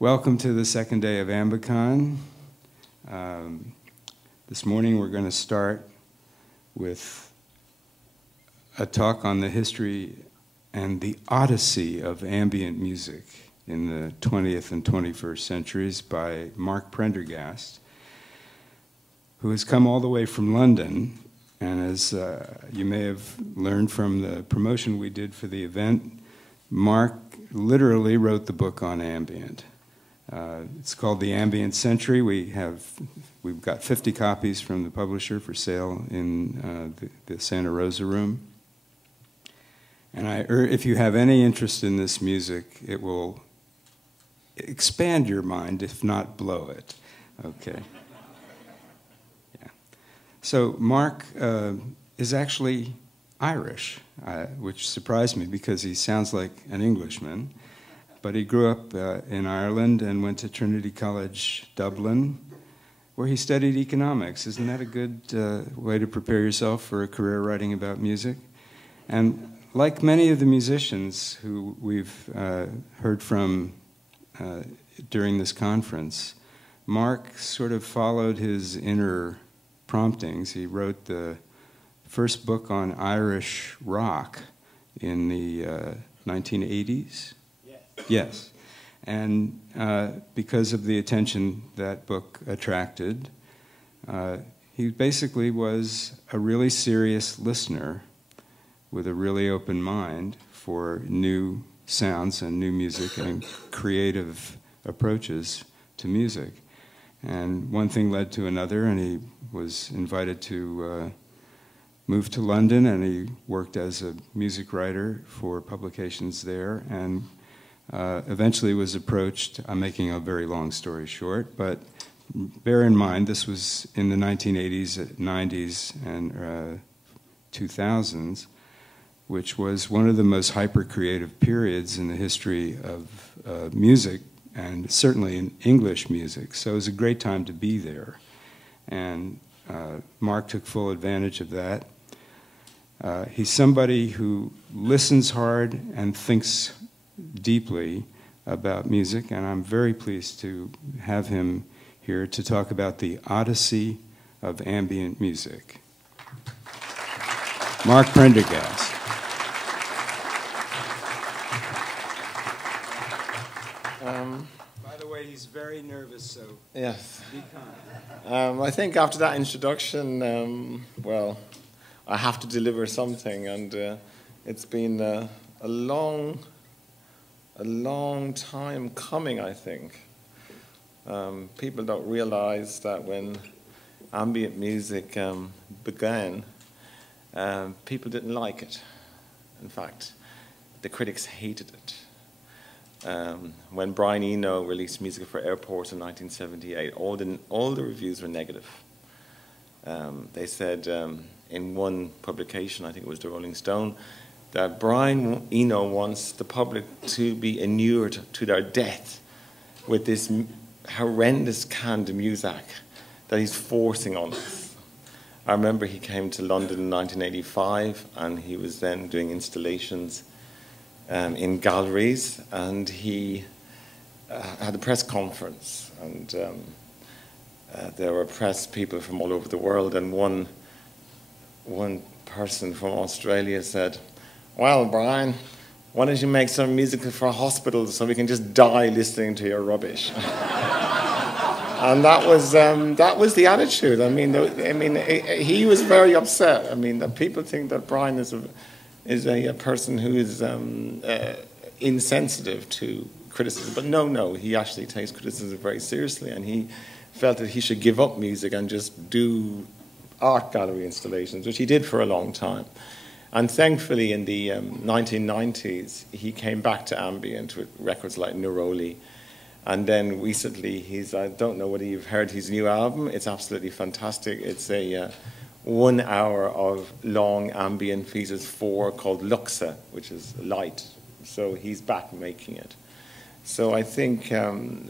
Welcome to the second day of AMBIcon. This morning we're going to start with a talk on the history and the odyssey of ambient music in the 20th and 21st centuries by Mark Prendergast, who has come all the way from London. And as you may have learned from the promotion we did for the event, Mark literally wrote the book on ambient. It's called The Ambient Century. We've got 50 copies from the publisher for sale in the Santa Rosa room. And if you have any interest in this music, it will expand your mind, if not blow it. Okay. Yeah. So Mark is actually Irish, which surprised me because he sounds like an Englishman. But he grew up in Ireland and went to Trinity College, Dublin, where he studied economics. Isn't that a good way to prepare yourself for a career writing about music? And like many of the musicians who we've heard from during this conference, Mark sort of followed his inner promptings. He wrote the first book on Irish rock in the 1980s. Yes, and because of the attention that book attracted, he basically was a really serious listener with a really open mind for new sounds and new music and creative approaches to music. And one thing led to another, and he was invited to move to London, and he worked as a music writer for publications there, and eventually was approached. I'm making a very long story short, but bear in mind this was in the 1980s, 90s, and 2000s, which was one of the most hyper-creative periods in the history of music, and certainly in English music. So it was a great time to be there. And Mark took full advantage of that. He's somebody who listens hard and thinks deeply about music, and I'm very pleased to have him here to talk about the odyssey of ambient music. Mark Prendergast. By the way, he's very nervous, so yes. Be kind. I think after that introduction, well, I have to deliver something, and it's been a long time coming, I think. People don't realize that when ambient music began, people didn't like it. In fact, the critics hated it. When Brian Eno released Music for Airports in 1978, all the reviews were negative. They said in one publication, I think it was the Rolling Stone, that Brian Eno wants the public to be inured to their death with this horrendous canned music that he's forcing on us. I remember he came to London in 1985, and he was then doing installations in galleries, and he had a press conference, and there were press people from all over the world, and one person from Australia said, "Well, Brian, why don't you make some music for hospitals so we can just die listening to your rubbish?" And that was the attitude. I mean, he was very upset. I mean, that people think that Brian is a person who is insensitive to criticism, but no, he actually takes criticism very seriously, and he felt that he should give up music and just do art gallery installations, which he did for a long time. And thankfully, in the 1990s, he came back to ambient with records like Neroli. And then recently, I don't know whether you've heard his new album. It's absolutely fantastic. It's a 1 hour of long ambient pieces 4 called Luxa, which is light. So he's back making it. So I think,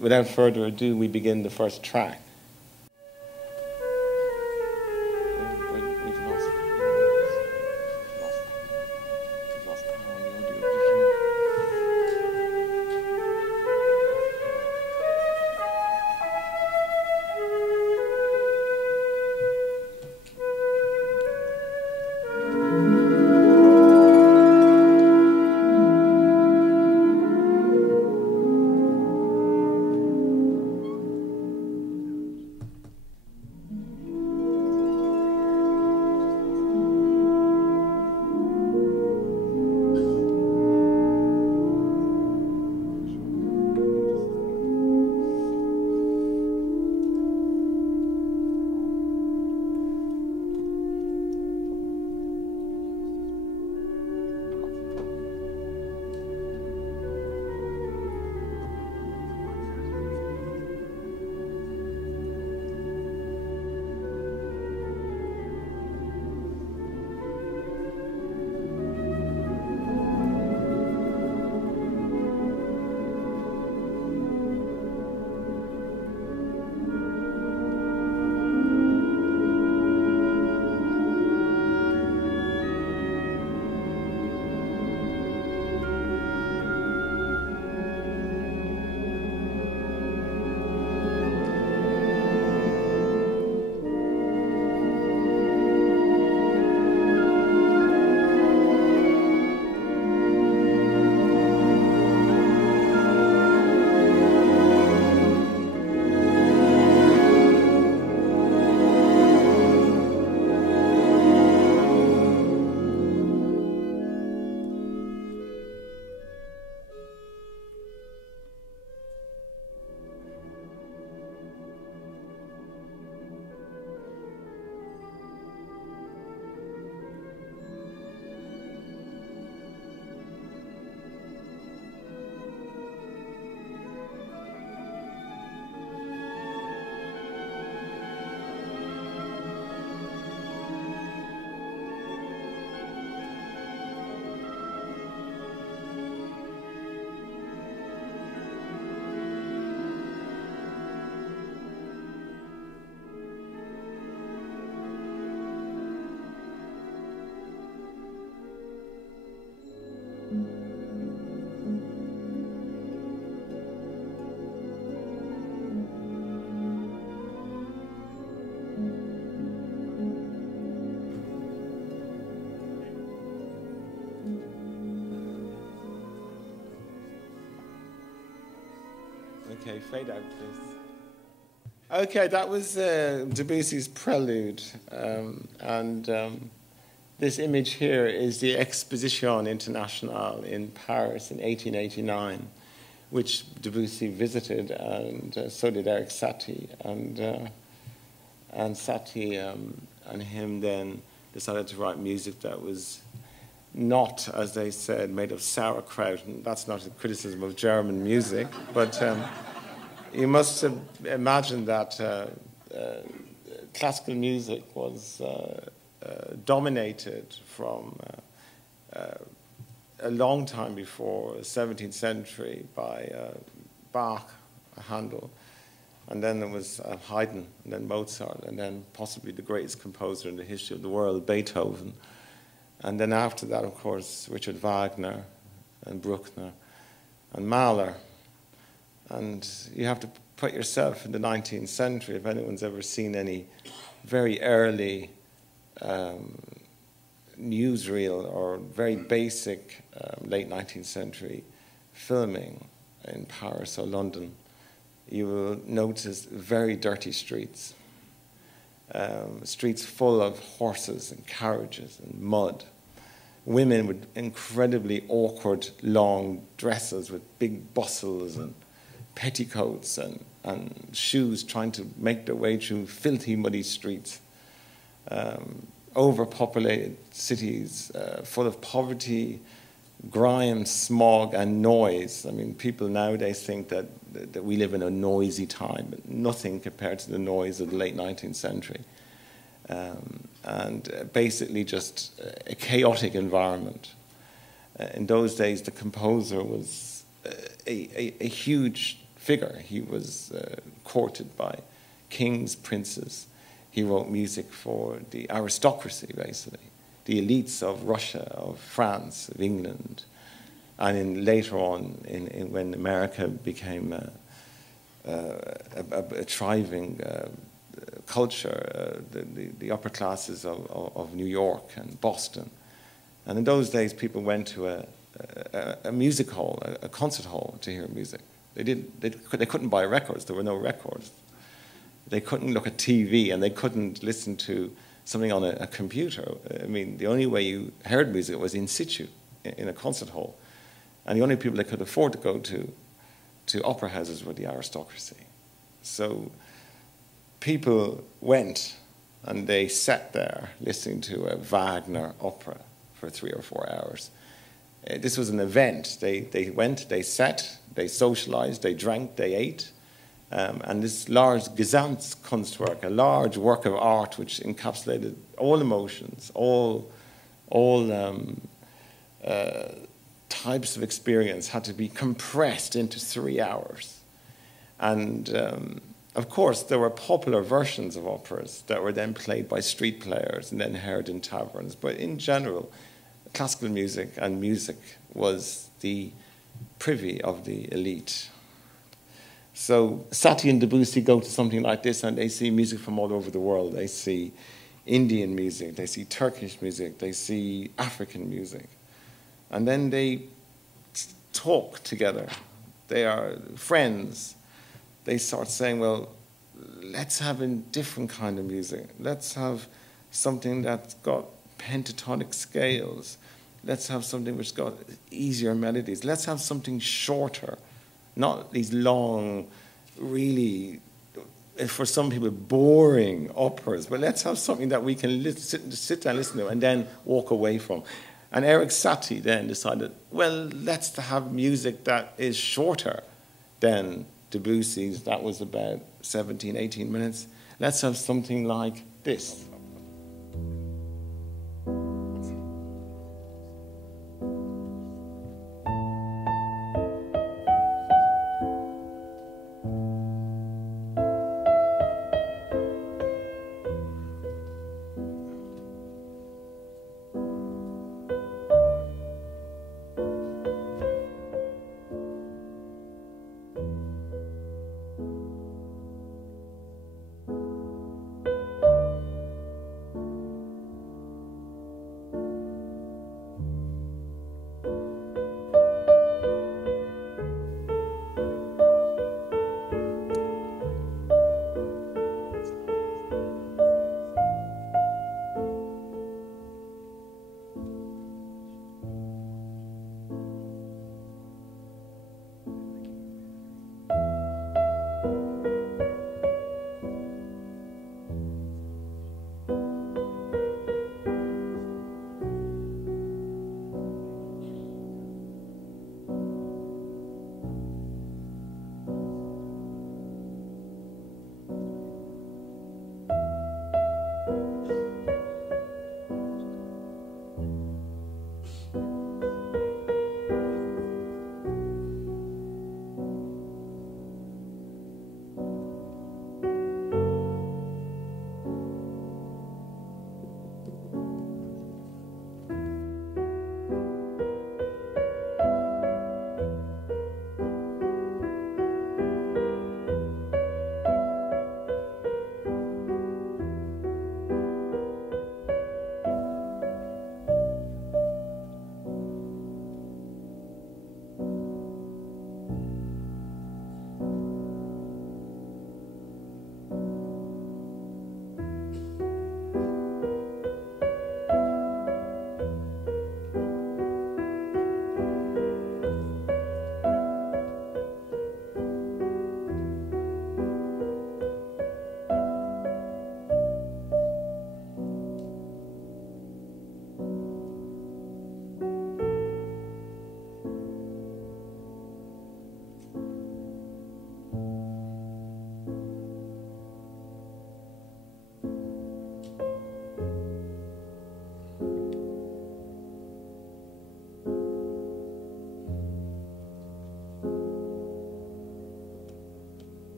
without further ado, we begin the first track. Okay, fade out, please. Okay, that was Debussy's Prelude, this image here is the Exposition Internationale in Paris in 1889, which Debussy visited, and so did Eric Satie, and Satie and him then decided to write music that was not, as they said, made of sauerkraut, and that's not a criticism of German music, but you must imagine that classical music was dominated from a long time before, the 17th century, by Bach, Handel, and then there was Haydn, and then Mozart, and then possibly the greatest composer in the history of the world, Beethoven. And then after that, of course, Richard Wagner and Bruckner and Mahler. And you have to put yourself in the 19th century, if anyone's ever seen any very early newsreel or very basic late 19th century filming in Paris or London, you will notice very dirty streets. Streets full of horses and carriages and mud. Women with incredibly awkward long dresses with big bustles and petticoats and shoes trying to make their way through filthy, muddy streets. Overpopulated cities full of poverty, grime, smog, and noise. I mean, people nowadays think that we live in a noisy time, but nothing compared to the noise of the late 19th century. And basically just a chaotic environment. In those days, the composer was a huge figure. He was courted by kings, princes. He wrote music for the aristocracy, basically, the elites of Russia, of France, of England, and later on, when America became a thriving culture, the upper classes of New York and Boston. And in those days, people went to a music hall, a concert hall, to hear music. They couldn't buy records. There were no records. They couldn't look at TV, and they couldn't listen to something on a computer. I mean, the only way you heard music was in situ, in a concert hall. And the only people that could afford to go to opera houses were the aristocracy. So people went, and they sat there listening to a Wagner opera for 3 or 4 hours. This was an event. They went, they sat, they socialized, they drank, they ate. And this large Gesamtkunstwerk, a large work of art which encapsulated all emotions, all types of experience, had to be compressed into 3 hours. And of course, there were popular versions of operas that were then played by street players and then heard in taverns. But in general, classical music and music was the privy of the elite. So Satie and Debussy go to something like this, and they see music from all over the world. They see Indian music, they see Turkish music, they see African music. And then they talk together. They are friends. They start saying, well, let's have a different kind of music. Let's have something that's got pentatonic scales. Let's have something which's got easier melodies. Let's have something shorter. Not these long, really, for some people, boring operas, but let's have something that we can sit down and listen to and then walk away from. And Eric Satie then decided, well, let's have music that is shorter than Debussy's. That was about 17, 18 minutes. Let's have something like this.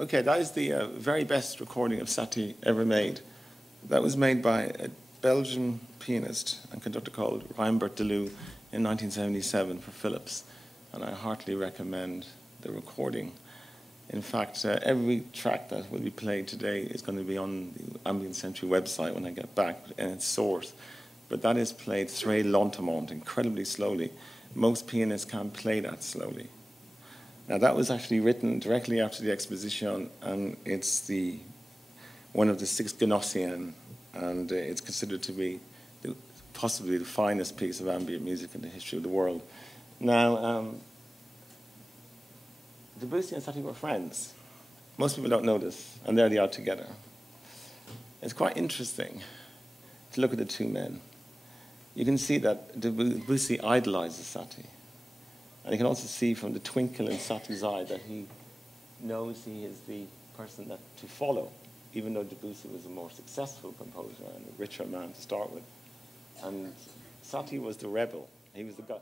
Okay, that is the very best recording of Satie ever made. That was made by a Belgian pianist and conductor called Reinbert Deleu in 1977 for Philips, and I heartily recommend the recording. In fact, every track that will be played today is going to be on the Ambient Century website when I get back in its source. But that is played très lentement, incredibly slowly. Most pianists can't play that slowly. Now, that was actually written directly after the Exposition, and it's one of the 6 Gnossienne, and it's considered to be possibly the finest piece of ambient music in the history of the world. Now, Debussy and Satie were friends. Most people don't know this, and there they are together. It's quite interesting to look at the two men. You can see that Debussy idolizes Satie. And you can also see from the twinkle in Satie's eye that he knows he is the person to follow, even though Debussy was a more successful composer and a richer man to start with. And Satie was the rebel. He was the guy.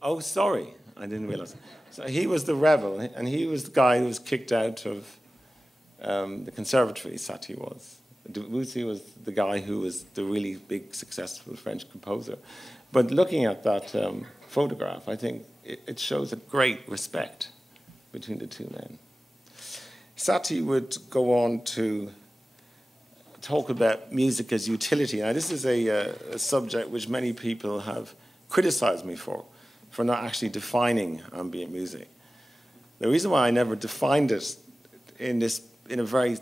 Oh, sorry, I didn't realize. So he was the rebel, and he was the guy who was kicked out of the conservatory, Satie was. Debussy was the guy who was the really big, successful French composer. But looking at that photograph, I think it shows a great respect between the two men. Satie would go on to talk about music as utility. Now, this is a subject which many people have criticized me for not actually defining ambient music. The reason why I never defined it in a very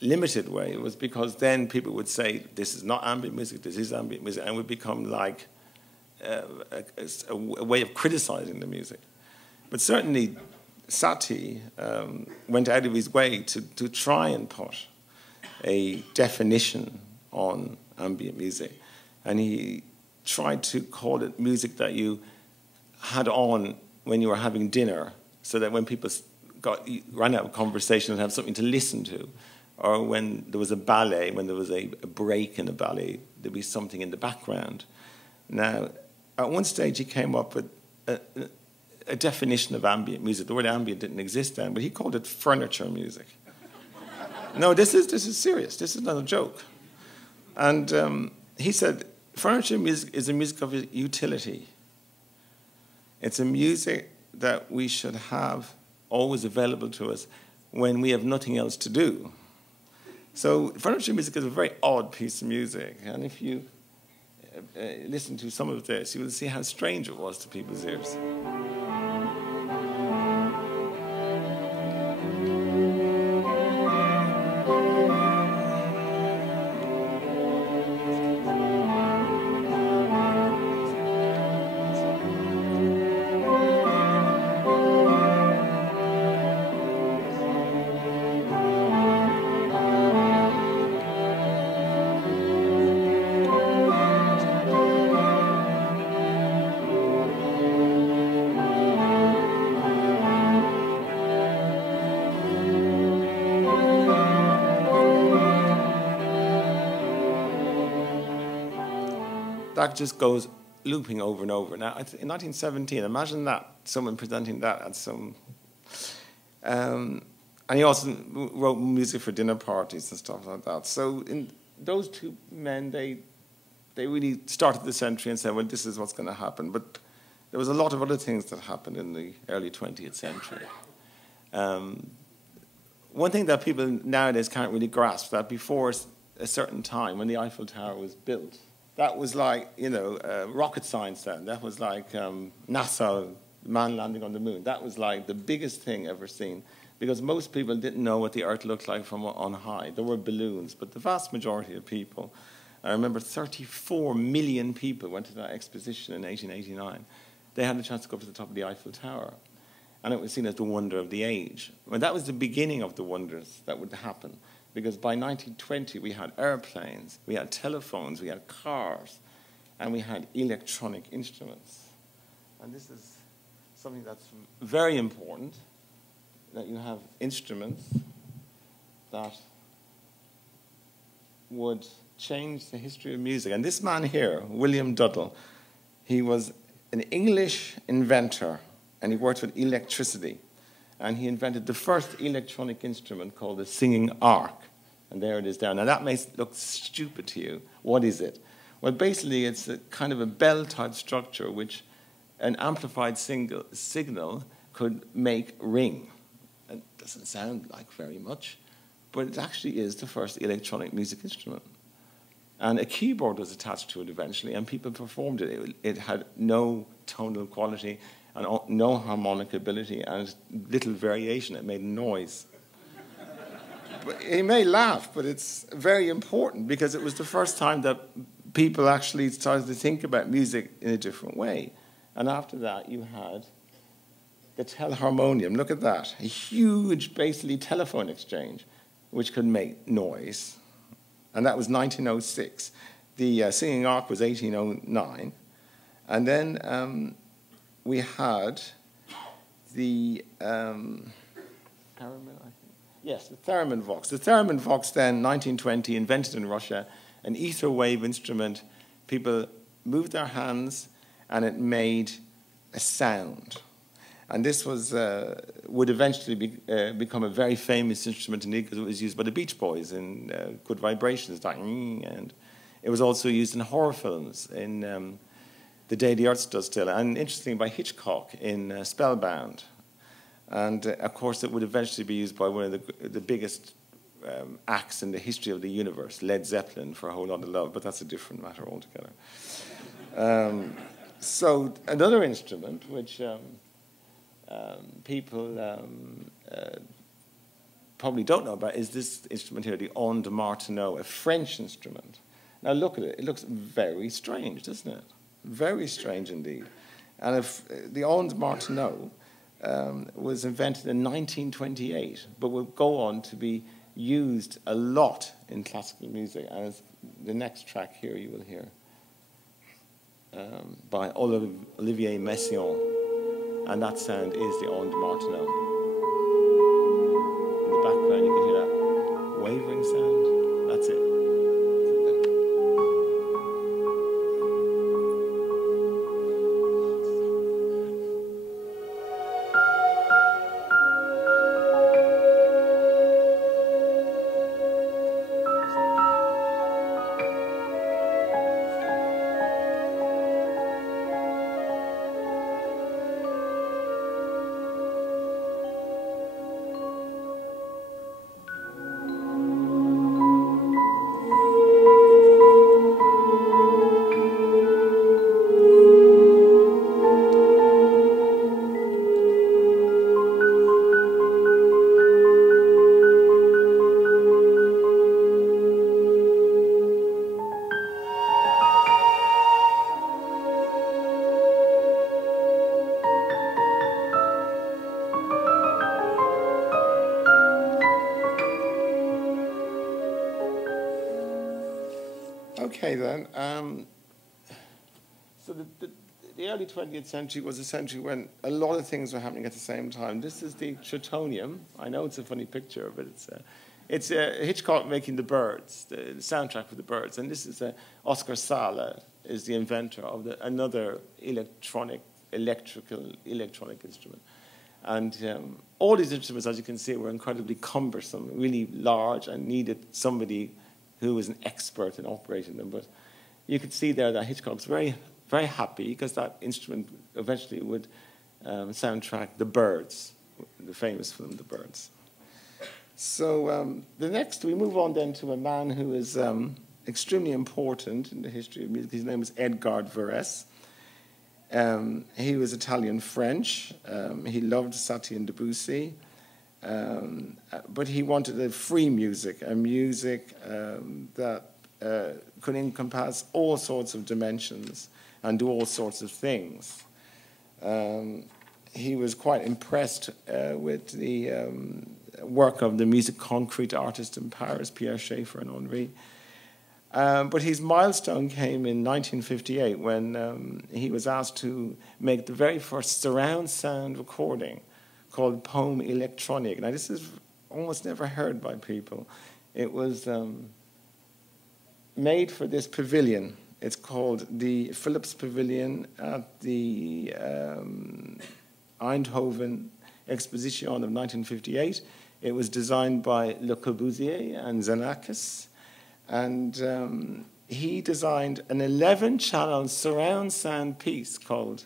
limited way was because then people would say, this is not ambient music, this is ambient music, and it would become like a way of criticizing the music. But certainly, Satie went out of his way to try and put a definition on ambient music. And he tried to call it music that you had on when you were having dinner, so that when people ran out of conversation and have something to listen to, or when there was a ballet, when there was a break in the ballet, there'd be something in the background. Now, at one stage he came up with a definition of ambient music. The word ambient didn't exist then, but he called it furniture music. No, this is serious. This is not a joke. And he said, furniture music is a music of utility. It's a music that we should have always available to us when we have nothing else to do. So furniture music is a very odd piece of music. And if you listen to some of this, you will see how strange it was to people's ears. That just goes looping over and over. Now, in 1917, imagine that, someone presenting that at some... and he also wrote music for dinner parties and stuff like that. So those two men, they really started the century and said, well, this is what's going to happen. But there was a lot of other things that happened in the early 20th century. One thing that people nowadays can't really grasp, that before a certain time, when the Eiffel Tower was built, that was like, rocket science then. That was like NASA, man landing on the moon. That was like the biggest thing ever seen, because most people didn't know what the Earth looked like from on high. There were balloons, but the vast majority of people, I remember 34 million people went to that exposition in 1889. They had the chance to go up to the top of the Eiffel Tower. And it was seen as the wonder of the age. Well, that was the beginning of the wonders that would happen. Because by 1920, we had airplanes, we had telephones, we had cars, and we had electronic instruments. And this is something that's very important, that you have instruments that would change the history of music. And this man here, William Duddell, he was an English inventor, and he worked with electricity. and he invented the first electronic instrument called the singing arc. And there it is there. Now, that may look stupid to you. What is it? Well, basically, it's a kind of a bell-type structure which an amplified signal could make ring. It doesn't sound like very much, but it actually is the first electronic music instrument. And a keyboard was attached to it eventually, and people performed it. It had no tonal quality and no harmonic ability and little variation. It made noise. But he may laugh, but it's very important because it was the first time that people actually started to think about music in a different way. And after that, you had the telharmonium. Look at that. A huge, basically, telephone exchange, which could make noise. And that was 1906. The singing arc was 1809. And then we had the theremin, I think. Yes, the theremin vox. The theremin vox then, 1920, invented in Russia, an ether wave instrument. People moved their hands, and it made a sound. And this was would eventually become a very famous instrument indeed, because it was used by the Beach Boys in Good Vibrations, and it was also used in horror films in The Day the Earth Stood Still, and interestingly by Hitchcock in Spellbound. And of course, it would eventually be used by one of the biggest acts in the history of the universe, Led Zeppelin, for A Whole Lot of Love, but that's a different matter altogether. So another instrument which people probably don't know about is this instrument here, the onde Martenot, a French instrument. Now look at it. It looks very strange, doesn't it? Very strange indeed. And if the onde Martenot was invented in 1928, but will go on to be used a lot in classical music. And as the next track here you will hear by Olivier Messiaen. And that sound is the onde Martenot. In the background, you can hear that wavering sound. That's it. Okay, then. So the early 20th century was a century when a lot of things were happening at the same time. This is the Trautonium. I know it's a funny picture, but it's Hitchcock making The Birds, the soundtrack for The Birds. And this is Oscar Sala is the inventor of another electronic instrument. And all these instruments, as you can see, were incredibly cumbersome, really large, and needed somebody who was an expert in operating them. But you could see there that Hitchcock was very, very happy because that instrument eventually would soundtrack The Birds, the famous film The Birds. So we move on then to a man who is extremely important in the history of music. His name is Edgard Varese. He was Italian-French. He loved Satie and Debussy. But he wanted a free music, a music that could encompass all sorts of dimensions and do all sorts of things. He was quite impressed with the work of the music concrete artists in Paris, Pierre Schaeffer and Henri. But his milestone came in 1958 when he was asked to make the very first surround sound recording called Poem Electronique. Now, this is almost never heard by people. It was made for this pavilion. It's called the Philips Pavilion at the Eindhoven Exposition of 1958. It was designed by Le Corbusier and Xenakis. And he designed an 11-channel surround sound piece called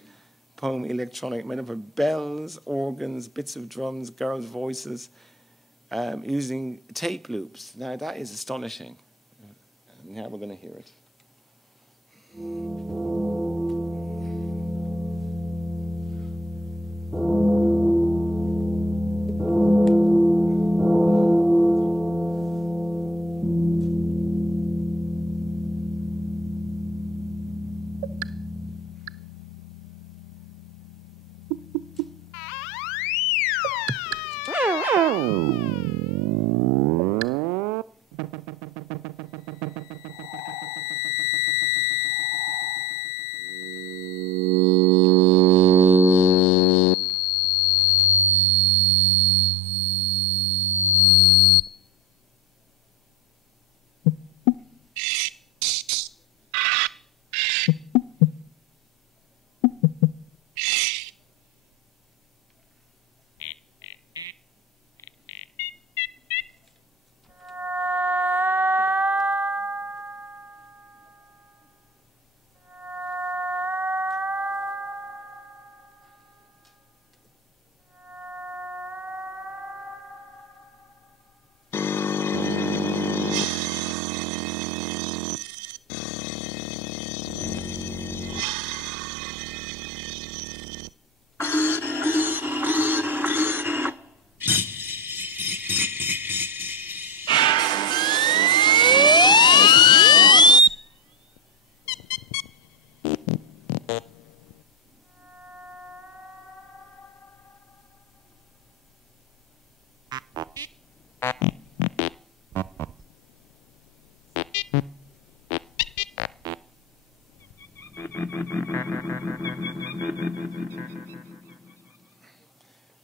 Poem Electronic, made up of bells, organs, bits of drums, girls' voices, using tape loops. Now, that is astonishing. Now we're going to hear it.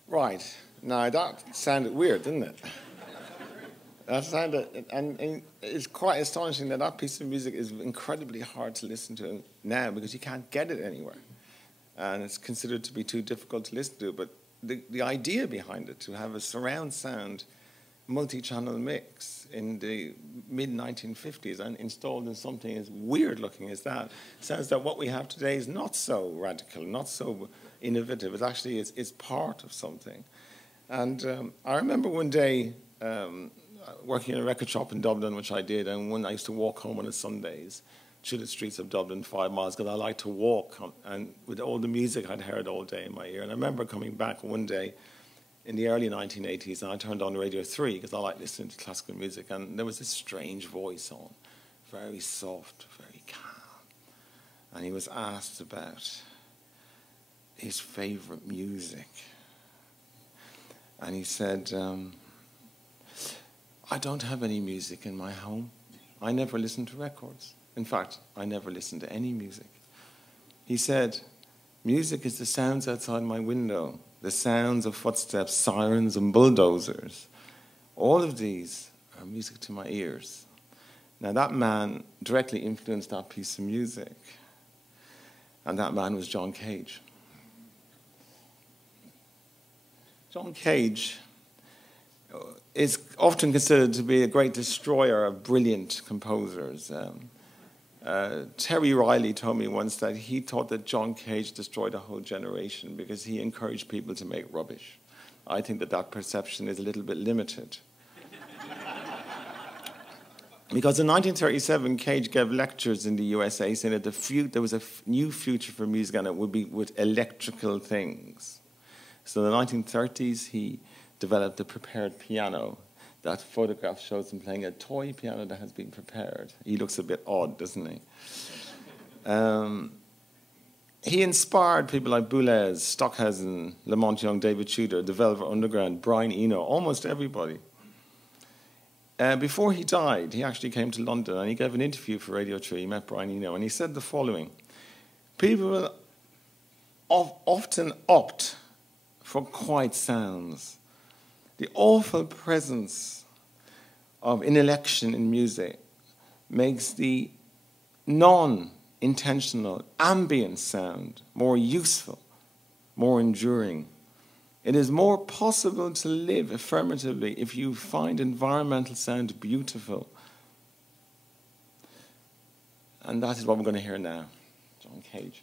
Right. Now, that sounded weird, didn't it? That sounded, and it's quite astonishing that that piece of music is incredibly hard to listen to now because you can't get it anywhere. And it's considered to be too difficult to listen to. But the idea behind it, to have a surround sound multi-channel mix in the mid-1950s and installed in something as weird-looking as that, says that what we have today is not so radical, not so innovative. It actually is part of something. And I remember one day working in a record shop in Dublin, which I did, and when I used to walk home on the Sundays through the streets of Dublin 5 miles, because I like to walk, and with all the music I'd heard all day in my ear. And I remember coming back one day in the early 1980s, and I turned on Radio 3 because I like listening to classical music, and there was this strange voice on, very soft, very calm. And he was asked about his favorite music. And he said, I don't have any music in my home. I never listen to records. In fact, I never listen to any music. He said, music is the sounds outside my window, the sounds of footsteps, sirens, and bulldozers. All of these are music to my ears. Now, that man directly influenced that piece of music. And that man was John Cage. John Cage is often considered to be a great destroyer of brilliant composers. Terry Riley told me once that he thought that John Cage destroyed a whole generation because he encouraged people to make rubbish. I think that that perception is a little bit limited. Because in 1937, Cage gave lectures in the USA saying that there was a new future for music and it would be with electrical things. So in the 1930s, he developed a prepared piano. That photograph shows him playing a toy piano that has been prepared. He looks a bit odd, doesn't he? He inspired people like Boulez, Stockhausen, Lamont Young, David Tudor, The Velvet Underground, Brian Eno, almost everybody. Before he died, he actually came to London and he gave an interview for Radio 3. He met Brian Eno and he said the following: people will often opt for quiet sounds. The awful presence of intellection in music makes the non-intentional ambient sound more useful, more enduring. It is more possible to live affirmatively if you find environmental sound beautiful. And that is what we're going to hear now. John Cage.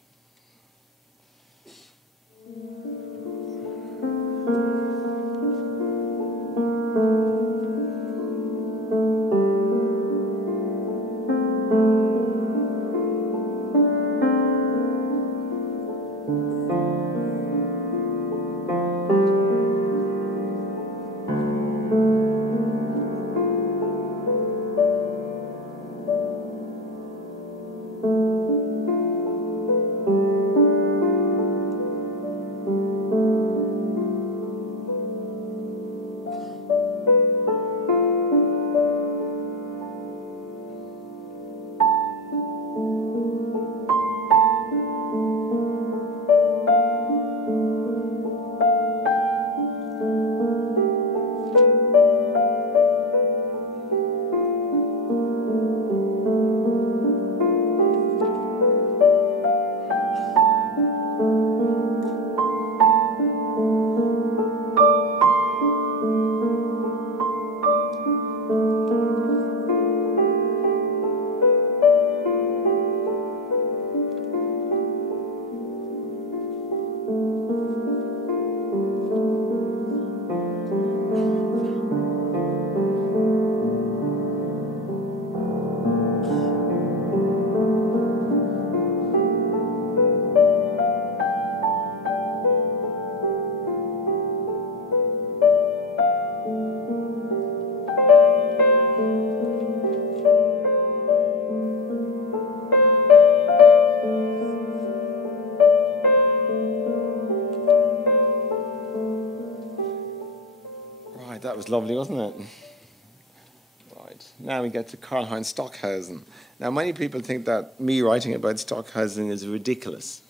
That was lovely, wasn't it? Right. Now we get to Karlheinz Stockhausen. Now, many people think that me writing about Stockhausen is ridiculous,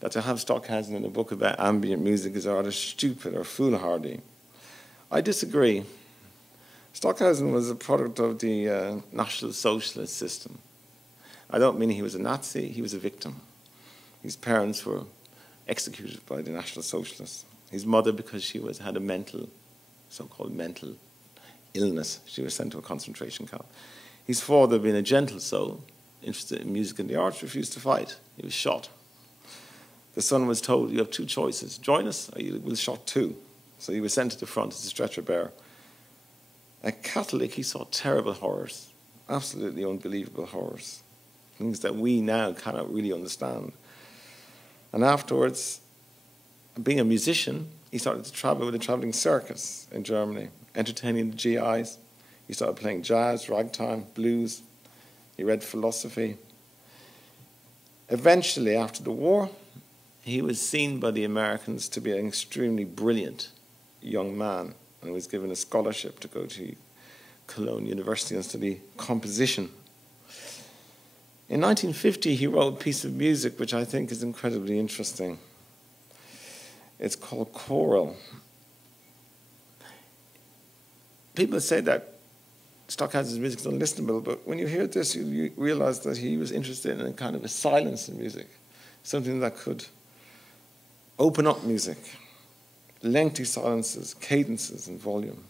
that to have Stockhausen in a book about ambient music is either stupid or foolhardy. I disagree. Stockhausen was a product of the National Socialist system. I don't mean he was a Nazi, he was a victim. His parents were executed by the National Socialists. His mother, because she had a so-called mental illness, she was sent to a concentration camp. His father, being a gentle soul, interested in music and the arts, refused to fight. He was shot. The son was told, you have two choices, join us or you will shot too. So he was sent to the front as a stretcher bearer. A Catholic, he saw terrible horrors, absolutely unbelievable horrors, things that we now cannot really understand. And afterwards, being a musician, he started to travel with a traveling circus in Germany, entertaining the GIs. He started playing jazz, ragtime, blues. He read philosophy. Eventually, after the war, he was seen by the Americans to be an extremely brilliant young man and was given a scholarship to go to Cologne University and study composition. In 1950, he wrote a piece of music which I think is incredibly interesting. It's called Choral. People say that Stockhausen's music is unlistenable, but when you hear this, you realize that he was interested in a kind of a silence in music, something that could open up music, lengthy silences, cadences, and volume.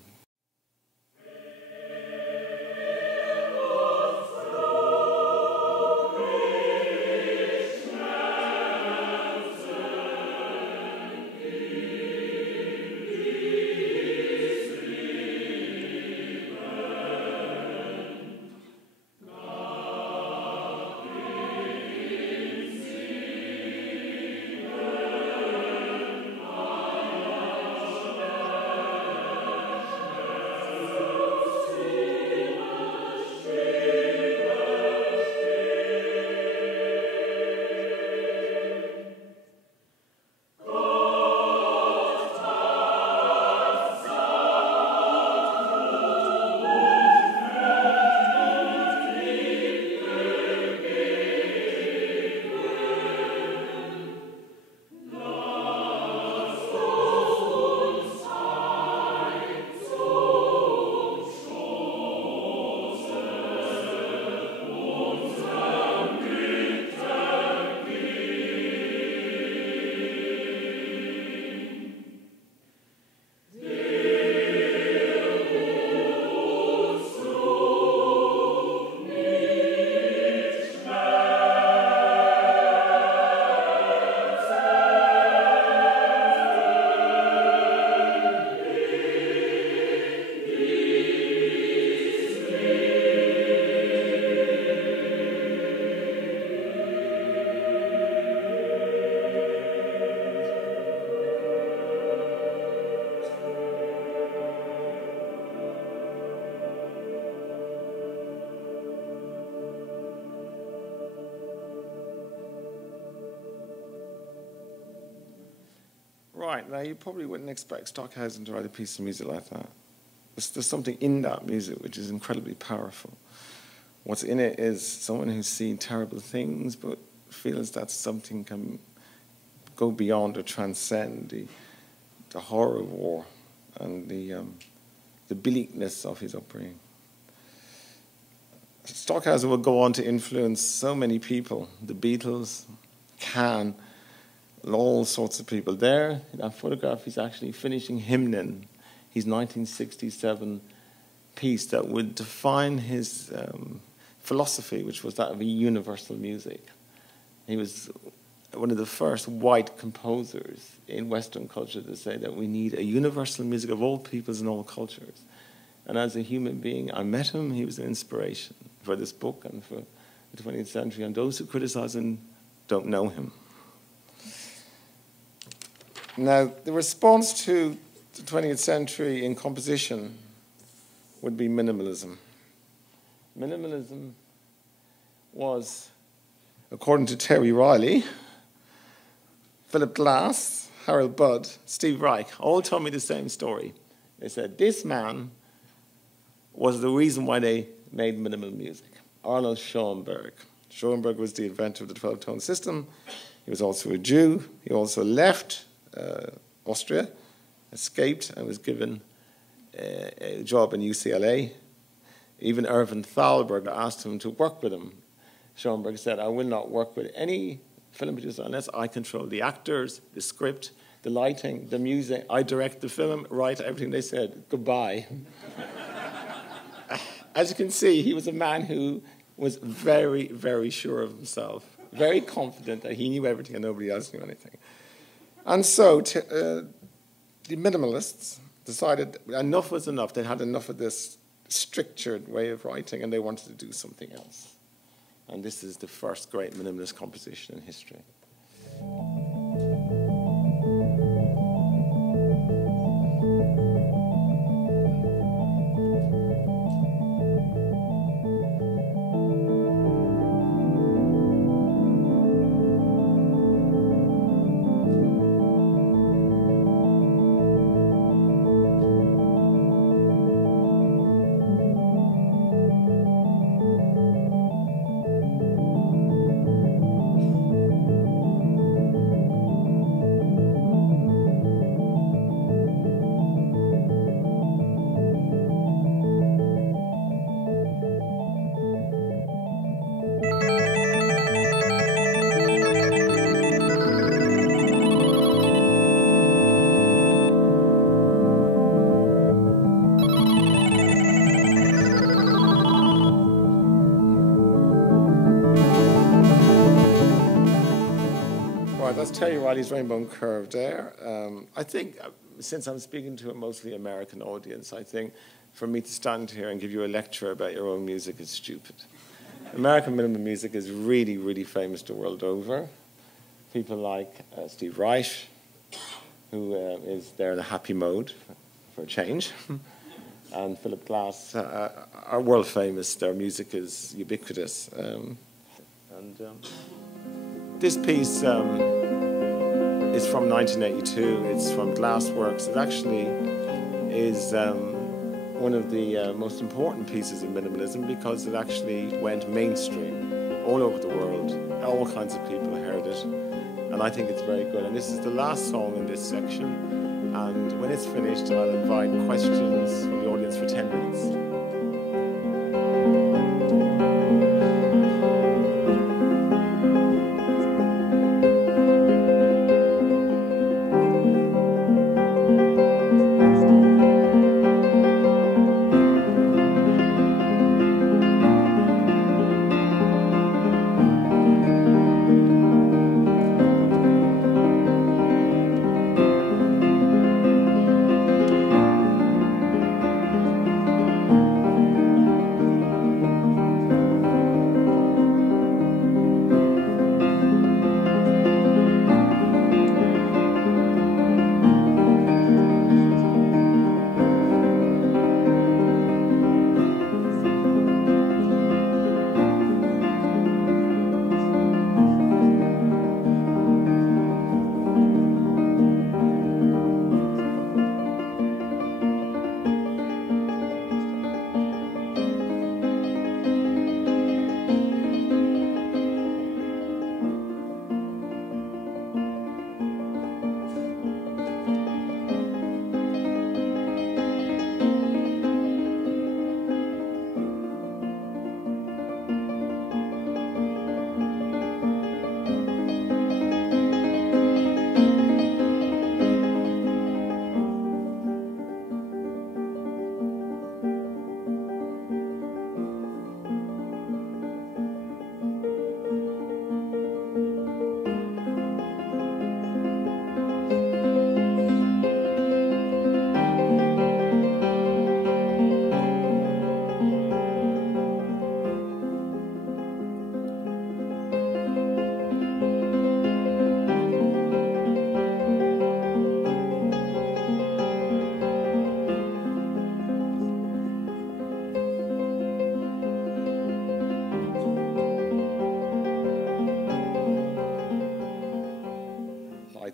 Right, now you probably wouldn't expect Stockhausen to write a piece of music like that. There's something in that music which is incredibly powerful. What's in it is someone who's seen terrible things but feels that something can go beyond or transcend the horror of war and the bleakness of his upbringing. Stockhausen will go on to influence so many people, the Beatles, Can, all sorts of people. There, in that photograph, he's actually finishing hymning his 1967 piece that would define his philosophy, which was that of a universal music. He was one of the first white composers in Western culture to say that we need a universal music of all peoples and all cultures. And as a human being, I met him. He was an inspiration for this book and for the 20th century. And those who criticize him don't know him. Now, the response to the 20th century in composition would be minimalism. Minimalism was, according to Terry Riley, Philip Glass, Harold Budd, Steve Reich, all told me the same story. They said, this man was the reason why they made minimal music. Arnold Schoenberg. Schoenberg was the inventor of the 12-tone system. He was also a Jew. He also left Austria, escaped, and was given a job in UCLA. Even Irving Thalberg asked him to work with him. Schoenberg said, I will not work with any film producer unless I control the actors, the script, the lighting, the music. I direct the film, write everything. They said, goodbye. As you can see, he was a man who was very, very sure of himself, very confident that he knew everything and nobody else knew anything. And so the minimalists decided enough was enough. They had enough of this strictured way of writing and they wanted to do something else. And this is the first great minimalist composition in history. That's Terry Riley's Rainbow Curve there. I think, since I'm speaking to a mostly American audience, I think for me to stand here and give you a lecture about your own music is stupid. American minimal music is really, really famous the world over. People like Steve Reich, who is there in a happy mode for a change, and Philip Glass are world famous. Their music is ubiquitous. This piece is from 1982. It's from Glassworks. It actually is one of the most important pieces of minimalism because it actually went mainstream all over the world. All kinds of people heard it. And I think it's very good. And this is the last song in this section. And when it's finished, I'll invite questions from the audience for 10 minutes.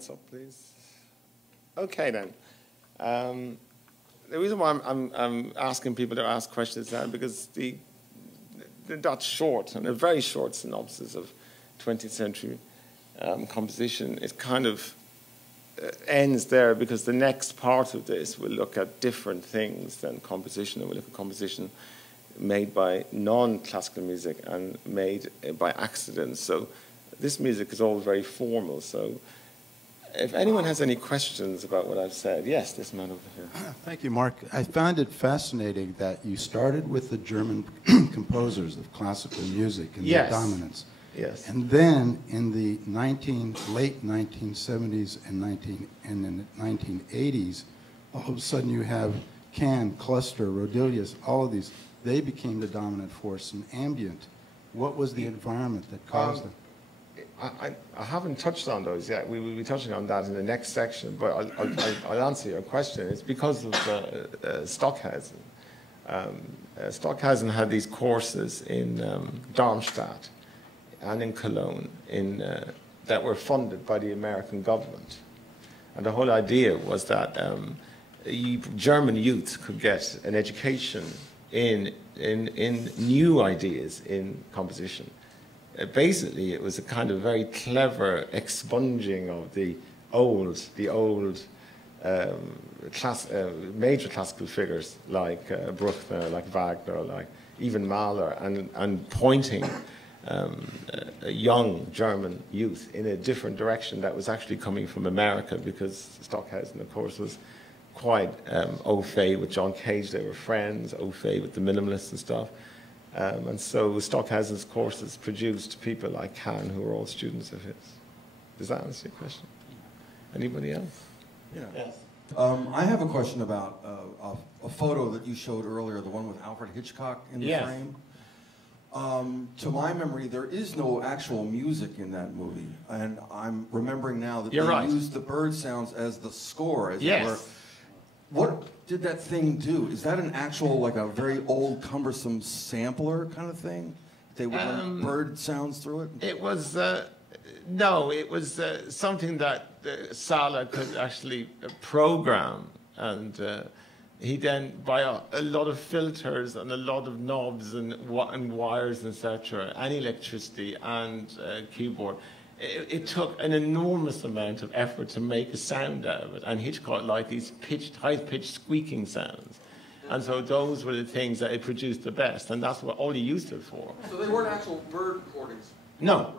lights up, please. Okay, then. The reason why I'm asking people to ask questions now, because that short and a very short synopsis of 20th century composition, it kind of ends there, because the next part of this will look at different things than composition, and we'll look at composition made by non-classical music and made by accident. So this music is all very formal. So if anyone has any questions about what I've said, yes, this man over here. Thank you, Mark. I found it fascinating that you started with the German composers of classical music and their dominance. Yes. And then in the late 1970s and in the 1980s, all of a sudden you have Can, Cluster, Rodelius, all of these. They became the dominant force in ambient. What was the environment that caused them? I haven't touched on those yet. We will be touching on that in the next section, but I'll answer your question. It's because of Stockhausen. Stockhausen had these courses in Darmstadt and in Cologne that were funded by the American government. And the whole idea was that German youth could get an education in new ideas in composition. Basically, it was a kind of very clever expunging of the old major classical figures like Bruckner, like Wagner, like even Mahler, and pointing young German youth in a different direction that was actually coming from America, because Stockhausen, of course, was quite au fait with John Cage. They were friends, au fait with the minimalists and stuff. And so Stockhausen's courses produced people like Kahn, who were all students of his. Does that answer your question? Anybody else? Yeah. Yes. I have a question about a photo that you showed earlier, the one with Alfred Hitchcock in the frame. To my memory, there is no actual music in that movie, and I'm remembering now that they used the bird sounds as the score, as it were. What did that thing do? Is that an actual, like a very old, cumbersome sampler kind of thing? They would run bird sounds through it? It was, no, it was something that Sala could actually program, and he then, by a lot of filters and a lot of knobs and wires, etc., and electricity and keyboard, it took an enormous amount of effort to make a sound out of it. And Hitchcock liked these high-pitched squeaking sounds. And so those were the things that it produced the best, and that's what all he used it for. So they weren't actual bird recordings? No.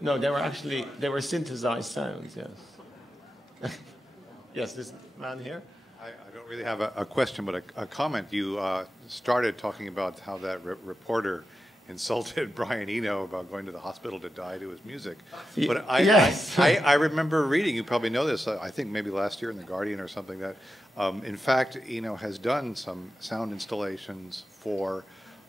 No, they were synthesized sounds, yes. Yes, this man here? I don't really have a question, but a comment. You started talking about how that reporter insulted Brian Eno about going to the hospital to die to his music. But I remember reading, you probably know this, I think maybe last year in The Guardian or something, that in fact Eno has done some sound installations for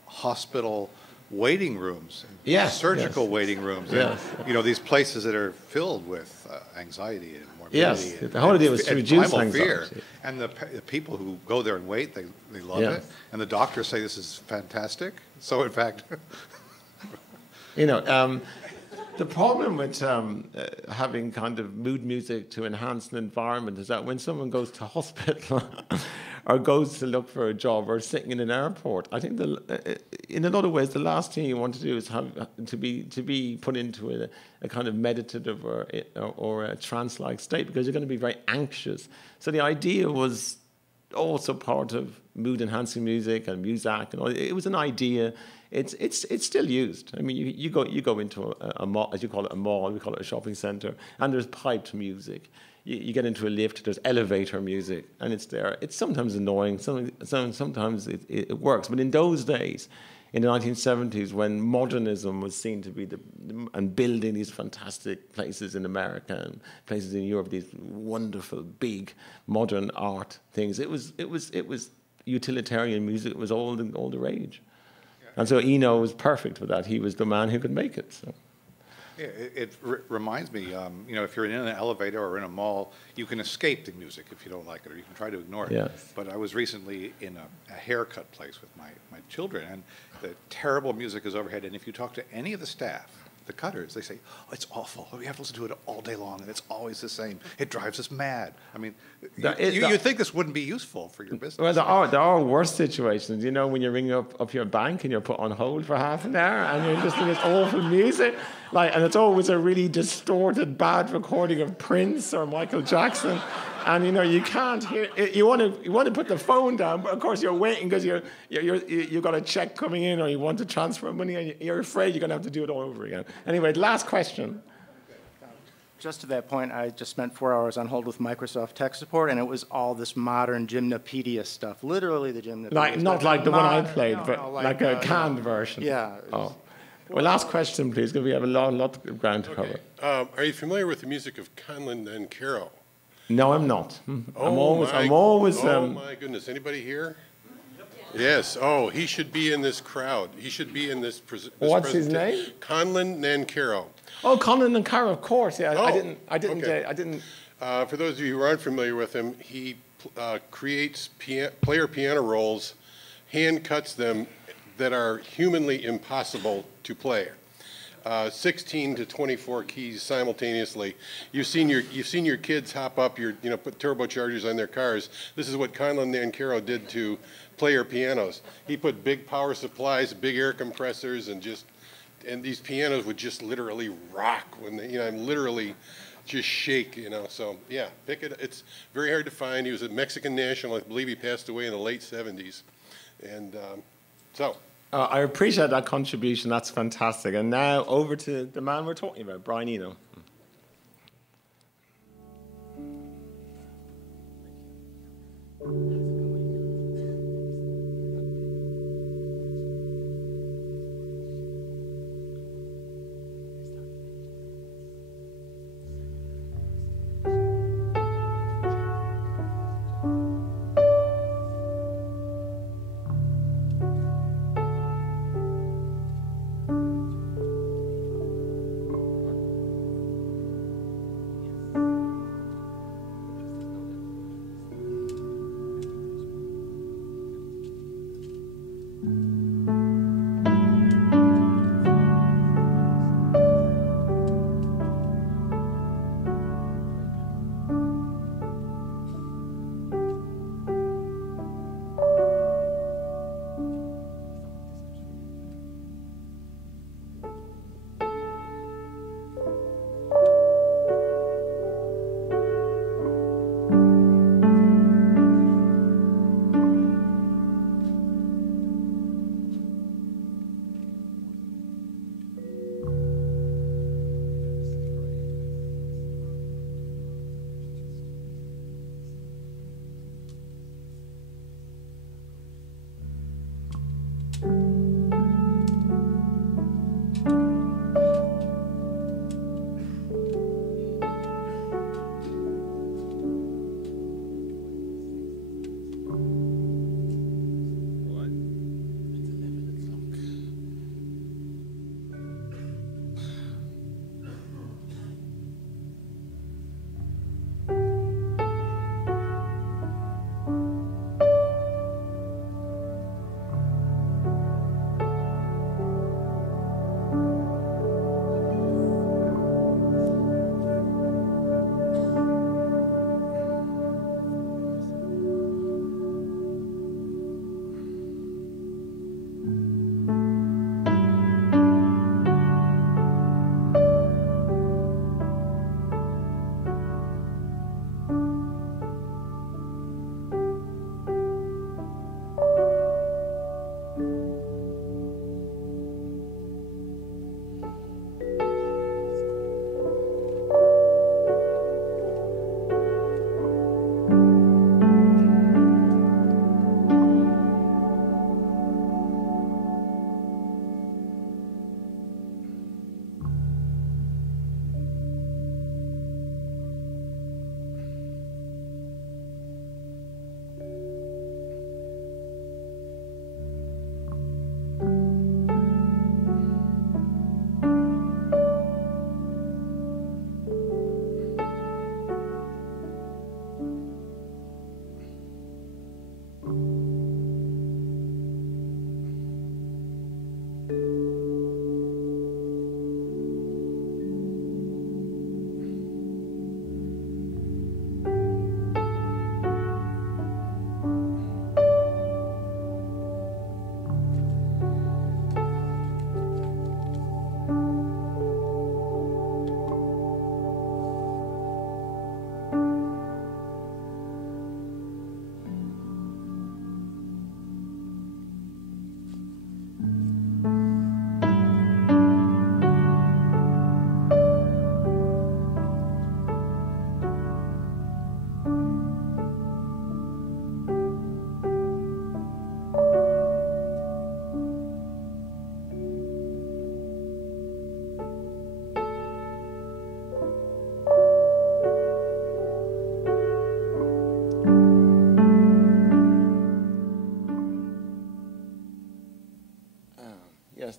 hospital waiting rooms, surgical waiting rooms, and, you know, these places that are filled with anxiety and morbidity. Yes, the whole idea was to reduce anxiety. Fear. And the people who go there and wait, they love it. And the doctors say this is fantastic. So in fact, you know, the problem with having kind of mood music to enhance an environment is that when someone goes to hospital or goes to look for a job or sitting in an airport, I think in a lot of ways the last thing you want to do is have to be put into a kind of meditative or a trance-like state, because you're going to be very anxious. So the idea was also part of mood-enhancing music and Muzak and all. It was an idea. It's still used. I mean, you go into a mall, as you call it, a mall. We call it a shopping center, and there's piped music. You get into a lift. There's elevator music, and it's there. It's sometimes annoying. Sometimes it works. But in those days, in the 1970s, when modernism was seen to be and building these fantastic places in America and places in Europe, these wonderful big modern art things, it was utilitarian music. It was all the rage. And so Eno was perfect for that. He was the man who could make it. So. Yeah, it reminds me, you know, if you're in an elevator or in a mall, you can escape the music if you don't like it, or you can try to ignore it. Yes. But I was recently in a haircut place with my children, and the terrible music is overhead. And if you talk to any of the staff, the cutters. They say, oh, it's awful. We have to listen to it all day long, and it's always the same. It drives us mad. I mean, you'd think this wouldn't be useful for your business. Well, there are worse situations. You know, when you're ringing up your bank and you're put on hold for half an hour and you're listening to this awful music, and it's always a really distorted, bad recording of Prince or Michael Jackson. And you know you can't hear. You want to put the phone down, but of course you're waiting because you've got a check coming in, or you want to transfer money, and you're afraid you're going to have to do it all over again. Anyway, last question. Just to that point, I just spent 4 hours on hold with Microsoft tech support, and it was all this modern Gymnopedia stuff. Literally the Gymnopedia. Not like the one I played, but like a canned version. Yeah. Oh. Well, last question, please, because we have a lot of ground to cover. Are you familiar with the music of Conlon and Caro? No, I'm not. I'm always. Oh my goodness! Anybody here? Yes. Oh, he should be in this crowd. He should be in this. What's his name? Conlon Nancaro. Oh, Conlon Nancaro, of course. Yeah, Oh, I didn't. For those of you who aren't familiar with him, he creates player piano rolls, hand cuts them that are humanly impossible to play. 16 to 24 keys simultaneously. You've seen your kids hop up put turbochargers on their cars. This is what Conlon Nancaro did to player pianos. He put big power supplies, big air compressors, and these pianos would just literally rock when they, literally just shake, So yeah, pick it. It's very hard to find. He was a Mexican national. I believe he passed away in the late 70s, and so. I appreciate that contribution. That's fantastic. And now over to the man we're talking about, Brian Eno.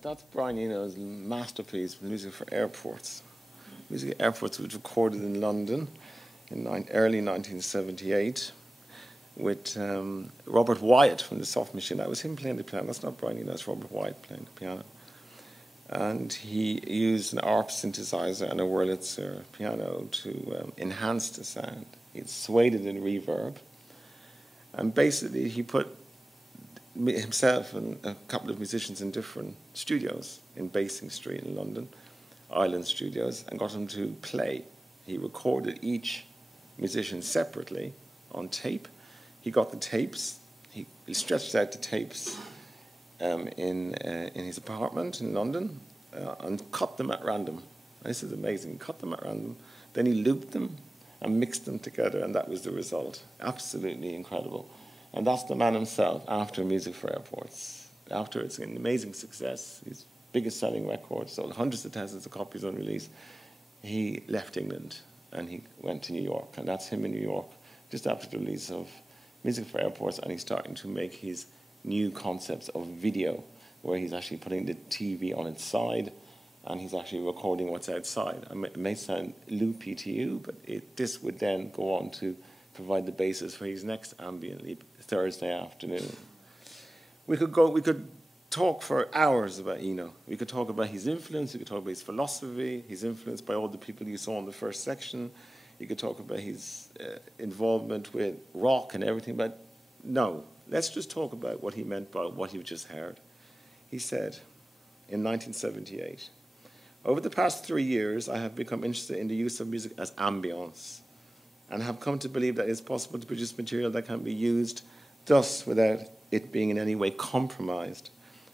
that's Brian Eno's masterpiece, Music for Airports. Music for Airports was recorded in London in early 1978 with Robert Wyatt from the Soft Machine. That was him playing the piano. That's not Brian Eno, that's Robert Wyatt playing the piano. And he used an ARP synthesizer and a Wurlitzer piano to enhance the sound. He swayed it in reverb. And basically, he put himself and a couple of musicians in different studios in Basing Street in London, Island Studios, and got them to play. He recorded each musician separately on tape. He got the tapes. He stretched out the tapes in his apartment in London and cut them at random. This is amazing. He cut them at random. Then he looped them and mixed them together, and that was the result. Absolutely incredible. And that's the man himself after Music for Airports. After it's an amazing success, his biggest selling record, sold hundreds of thousands of copies on release, he left England and he went to New York. And that's him in New York just after the release of Music for Airports, and he's starting to make his new concepts of video, where he's actually putting the TV on its side and he's actually recording what's outside. It may sound loopy to you, but this would then go on to provide the basis for his next Ambient Leap Thursday afternoon. We could talk for hours about Eno. We could talk about his influence, we could talk about his philosophy, his influence by all the people you saw in the first section. You could talk about his involvement with rock and everything, but no. Let's just talk about what he meant by what you just heard. He said in 1978, "Over the past 3 years, I have become interested in the use of music as ambience, and have come to believe that it is possible to produce material that can be used thus without it being in any way compromised.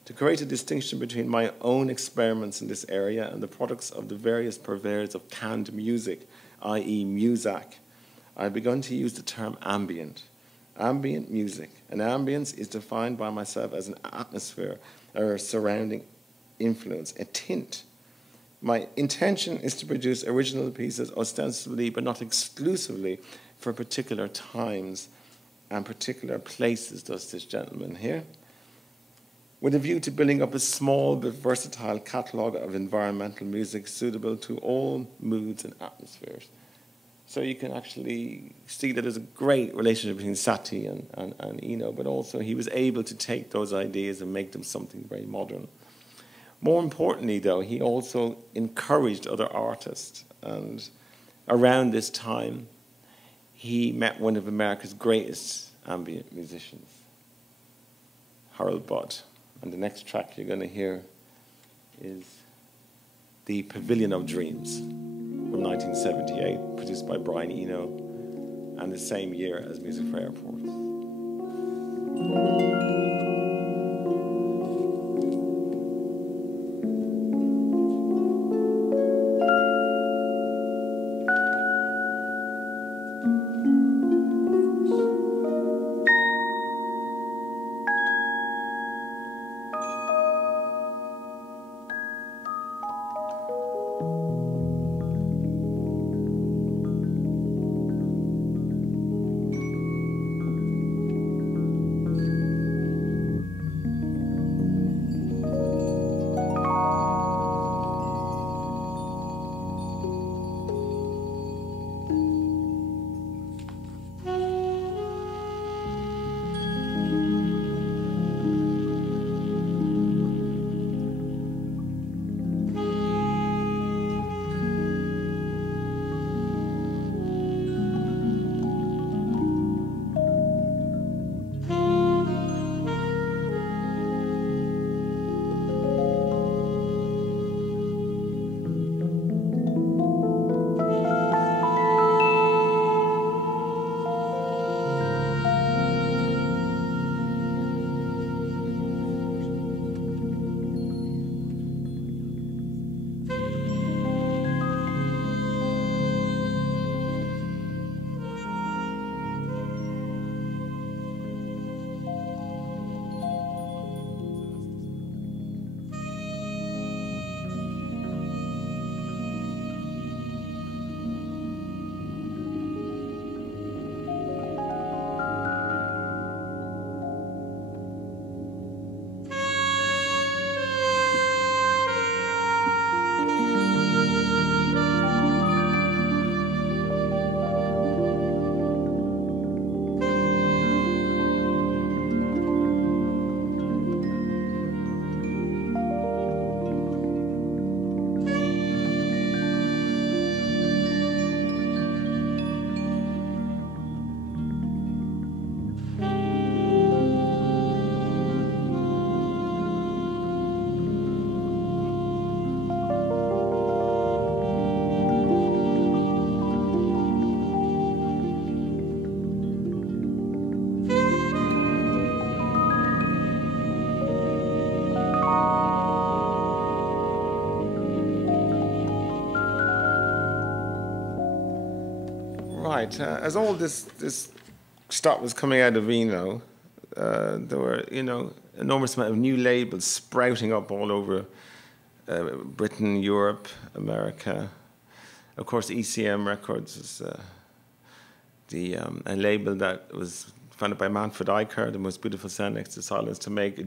To create a distinction between my own experiments in this area and the products of the various purveyors of canned music, i.e. Muzak, I have begun to use the term ambient. Ambient music. An ambience is defined by myself as an atmosphere or surrounding influence, a tint. My intention is to produce original pieces ostensibly but not exclusively for particular times and particular places," does this gentleman here, "with a view to building up a small but versatile catalogue of environmental music suitable to all moods and atmospheres." So you can actually see that there's a great relationship between Satie and Eno, but also he was able to take those ideas and make them something very modern. More importantly, though, he also encouraged other artists. And around this time, he met one of America's greatest ambient musicians, Harold Budd. And the next track you're going to hear is The Pavilion of Dreams from 1978, produced by Brian Eno, and the same year as Music for Airports. Right. As all this stuff was coming out of Eno, there were, enormous amount of new labels sprouting up all over Britain, Europe, America. Of course, ECM Records is a label that was founded by Manfred Eicher, the most beautiful sound next to silence, to make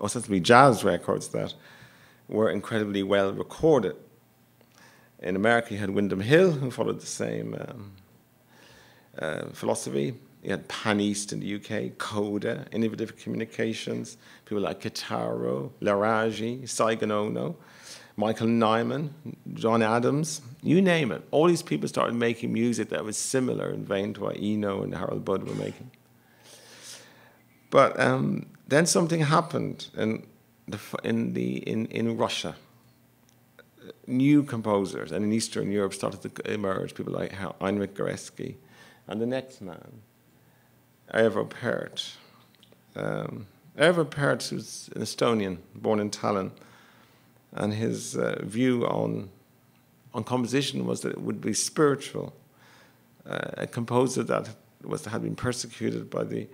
ostensibly jazz records that were incredibly well recorded. In America, you had Windham Hill, who followed the same philosophy. You had Pan East in the UK, Coda, Innovative Communications, people like Kitaro, Laraji, Saigon Ono, Michael Nyman, John Adams, you name it. All these people started making music that was similar in vein to what Eno and Harold Budd were making. But then something happened in Russia. New composers, and in Eastern Europe started to emerge, people like Heinrich Goretzky, and the next man, Arvo Pärt. Arvo Pärt was an Estonian, born in Tallinn, and his view on composition was that it would be spiritual. A composer that had been persecuted by the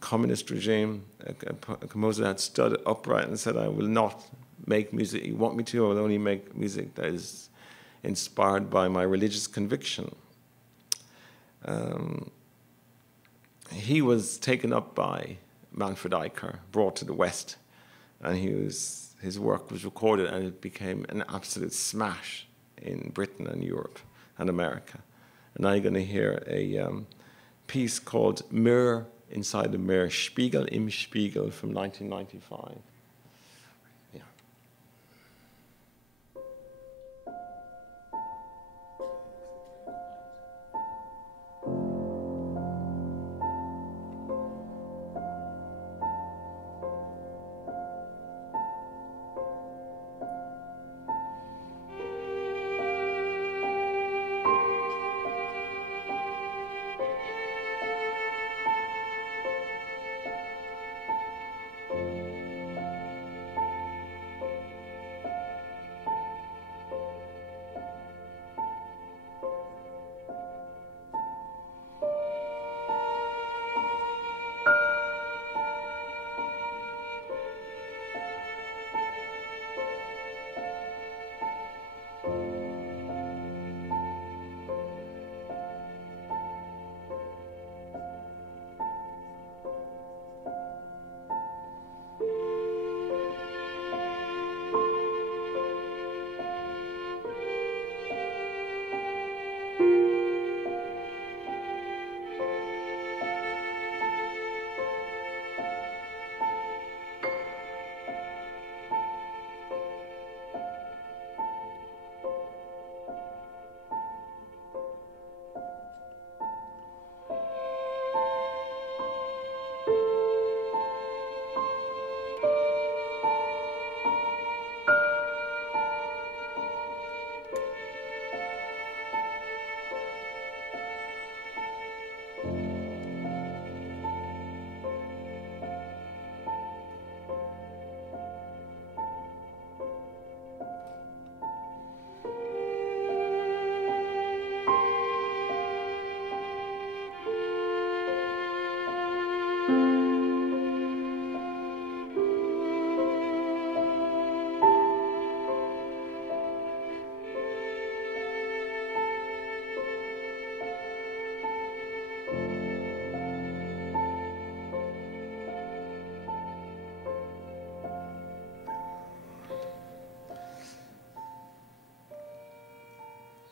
communist regime, a composer that stood upright and said, I will not make music you want me to, I will only make music that is inspired by my religious conviction. He was taken up by Manfred Eicher, brought to the West, and his work was recorded, and it became an absolute smash in Britain and Europe and America. And now you're going to hear a piece called Mirror Inside the Mirror, Spiegel im Spiegel, from 1995. Yeah.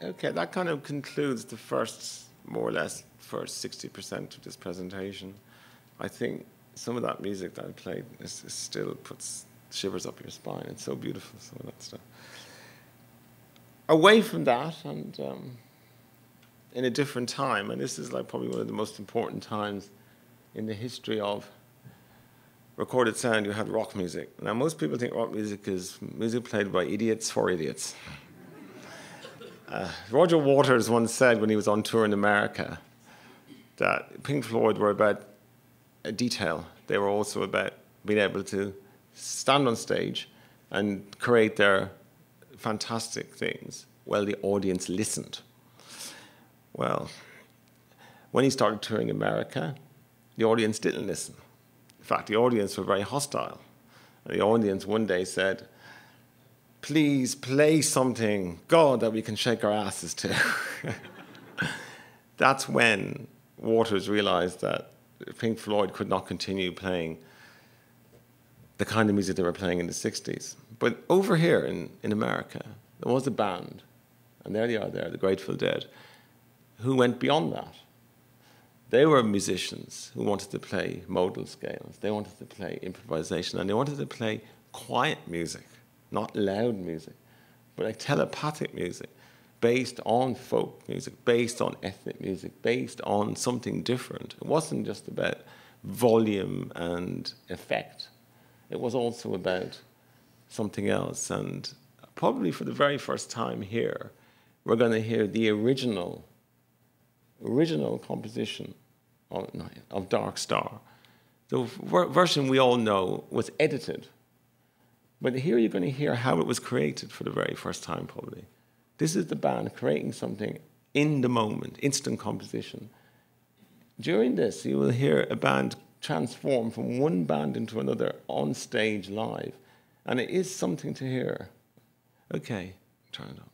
Okay, that kind of concludes the more or less first 60% of this presentation. I think some of that music that I played still puts shivers up your spine. It's so beautiful, some of that stuff. Away from that, and in a different time, and this is like probably one of the most important times in the history of recorded sound, you had rock music. Now, most people think rock music is music played by idiots for idiots. Roger Waters once said when he was on tour in America that Pink Floyd were about detail. They were also about being able to stand on stage and create their fantastic things while the audience listened. Well, when he started touring America, the audience didn't listen. In fact, the audience were very hostile. And the audience one day said, please play something, God, that we can shake our asses to. That's when Waters realized that Pink Floyd could not continue playing the kind of music they were playing in the 60s. But over here in America, there was a band, and there they are there, the Grateful Dead, who went beyond that. They were musicians who wanted to play modal scales. They wanted to play improvisation, and they wanted to play quiet music, not loud music, but like telepathic music, based on folk music, based on ethnic music, based on something different. It wasn't just about volume and effect. It was also about something else. And probably for the very first time here, we're going to hear the original composition of Dark Star. The version we all know was edited. But here you're going to hear how it was created for the very first time, probably. This is the band creating something in the moment, instant composition. During this, you will hear a band transform from one band into another on stage live. And it is something to hear. Okay, turn it up.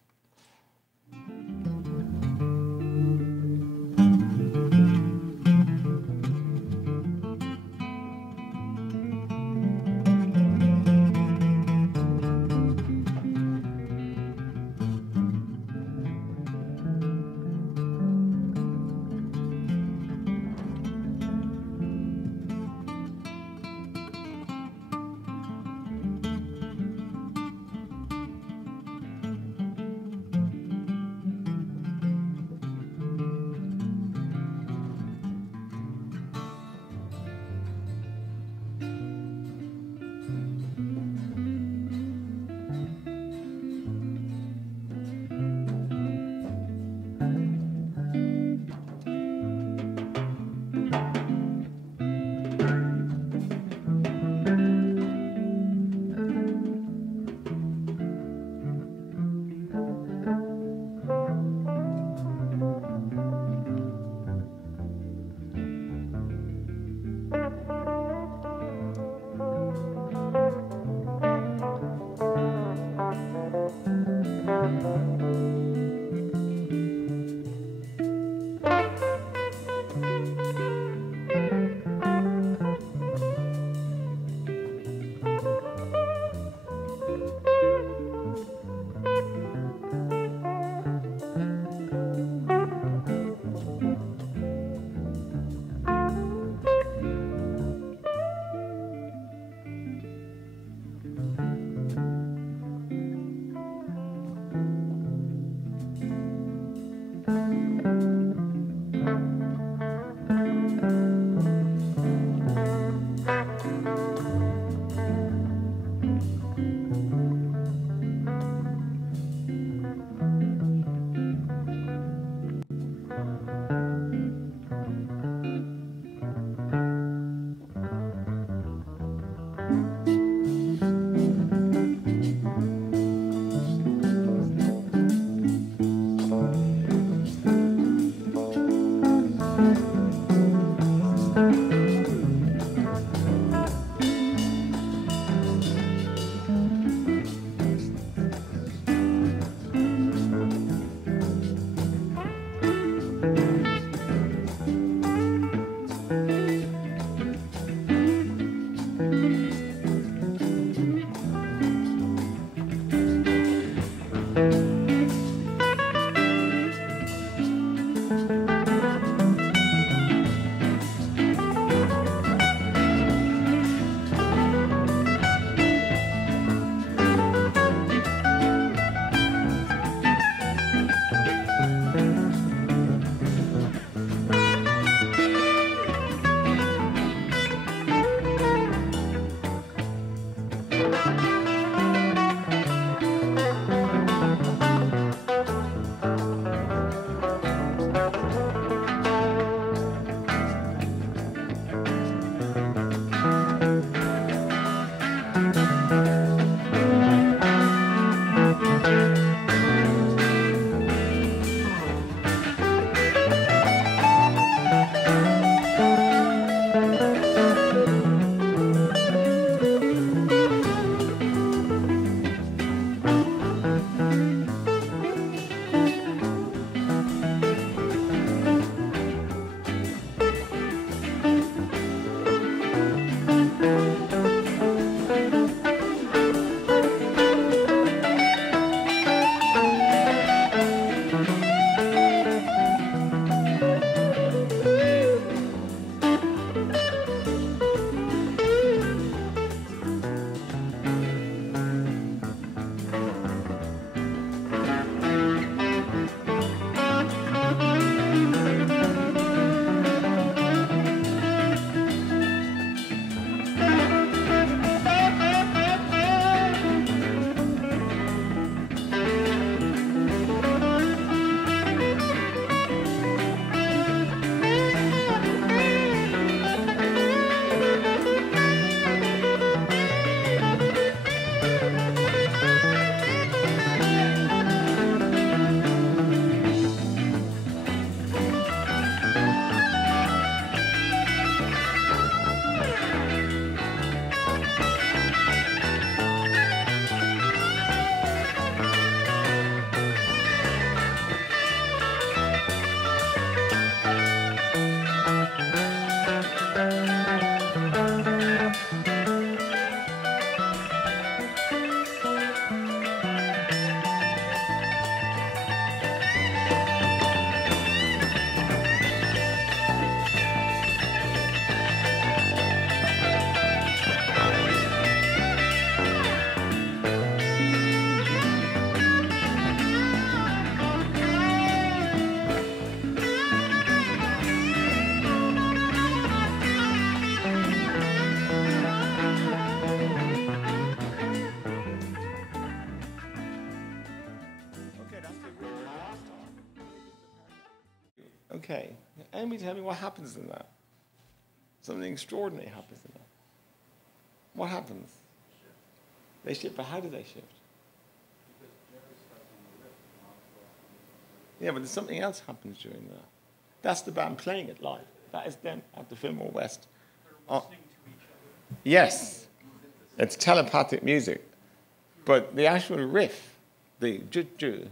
Okay, anybody tell me what happens in that? Something extraordinary happens in that. What happens? They shift, but how do they shift? Yeah, but there's something else happens during that. That's the band playing it live. That is them at the Fillmore West. Yes, it's telepathic music, but the actual riff, the ju-ju,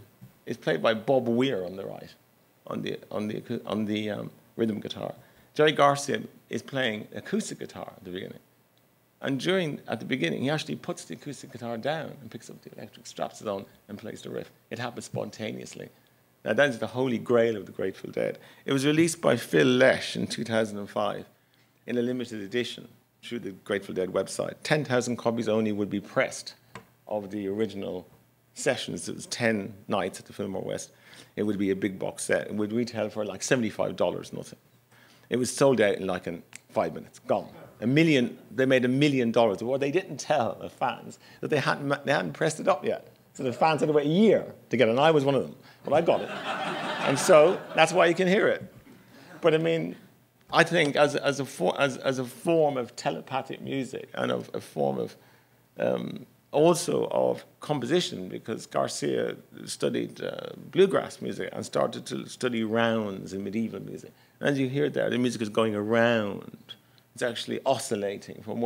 is played by Bob Weir on the right, on the rhythm guitar. Jerry Garcia is playing acoustic guitar at the beginning. And at the beginning, he actually puts the acoustic guitar down and picks up the electric, straps it on, and plays the riff. It happens spontaneously. Now, that is the holy grail of the Grateful Dead. It was released by Phil Lesh in 2005 in a limited edition through the Grateful Dead website. 10,000 copies only would be pressed of the original sessions. It was 10 nights at the Fillmore West. It would be a big box set. It would retail for like $75, nothing. It was sold out in like in 5 minutes, gone. They made $1 million. What they didn't tell the fans that they hadn't pressed it up yet. So the fans had to wait a year to get it, and I was one of them. But I got it. And so that's why you can hear it. But I mean, I think as a form of telepathic music and of a form of also of composition, because Garcia studied bluegrass music and started to study rounds in medieval music. And as you hear there, the music is going around. It's actually oscillating from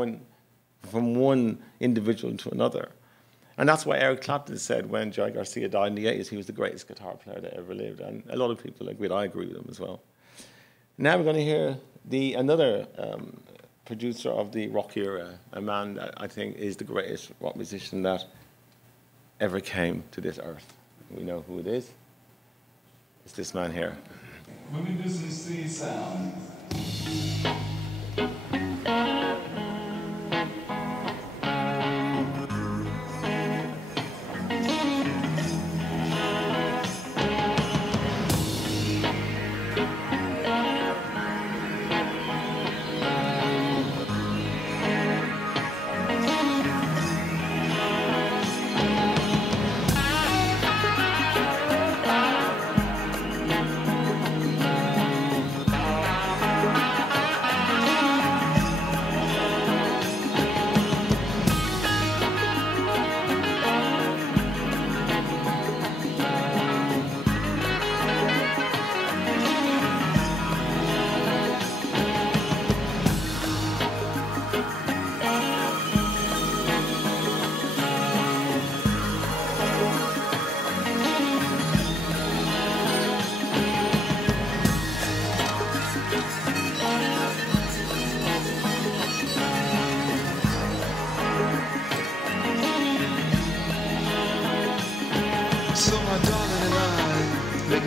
one individual to another. And that's why Eric Clapton said when Jerry Garcia died in the 80s, he was the greatest guitar player that ever lived. And a lot of people agreed. I agree with him as well. Now we're going to hear another producer of the rock era, a man that I think is the greatest rock musician that ever came to this earth. We know who it is. It's this man here. Let me do some sea sound.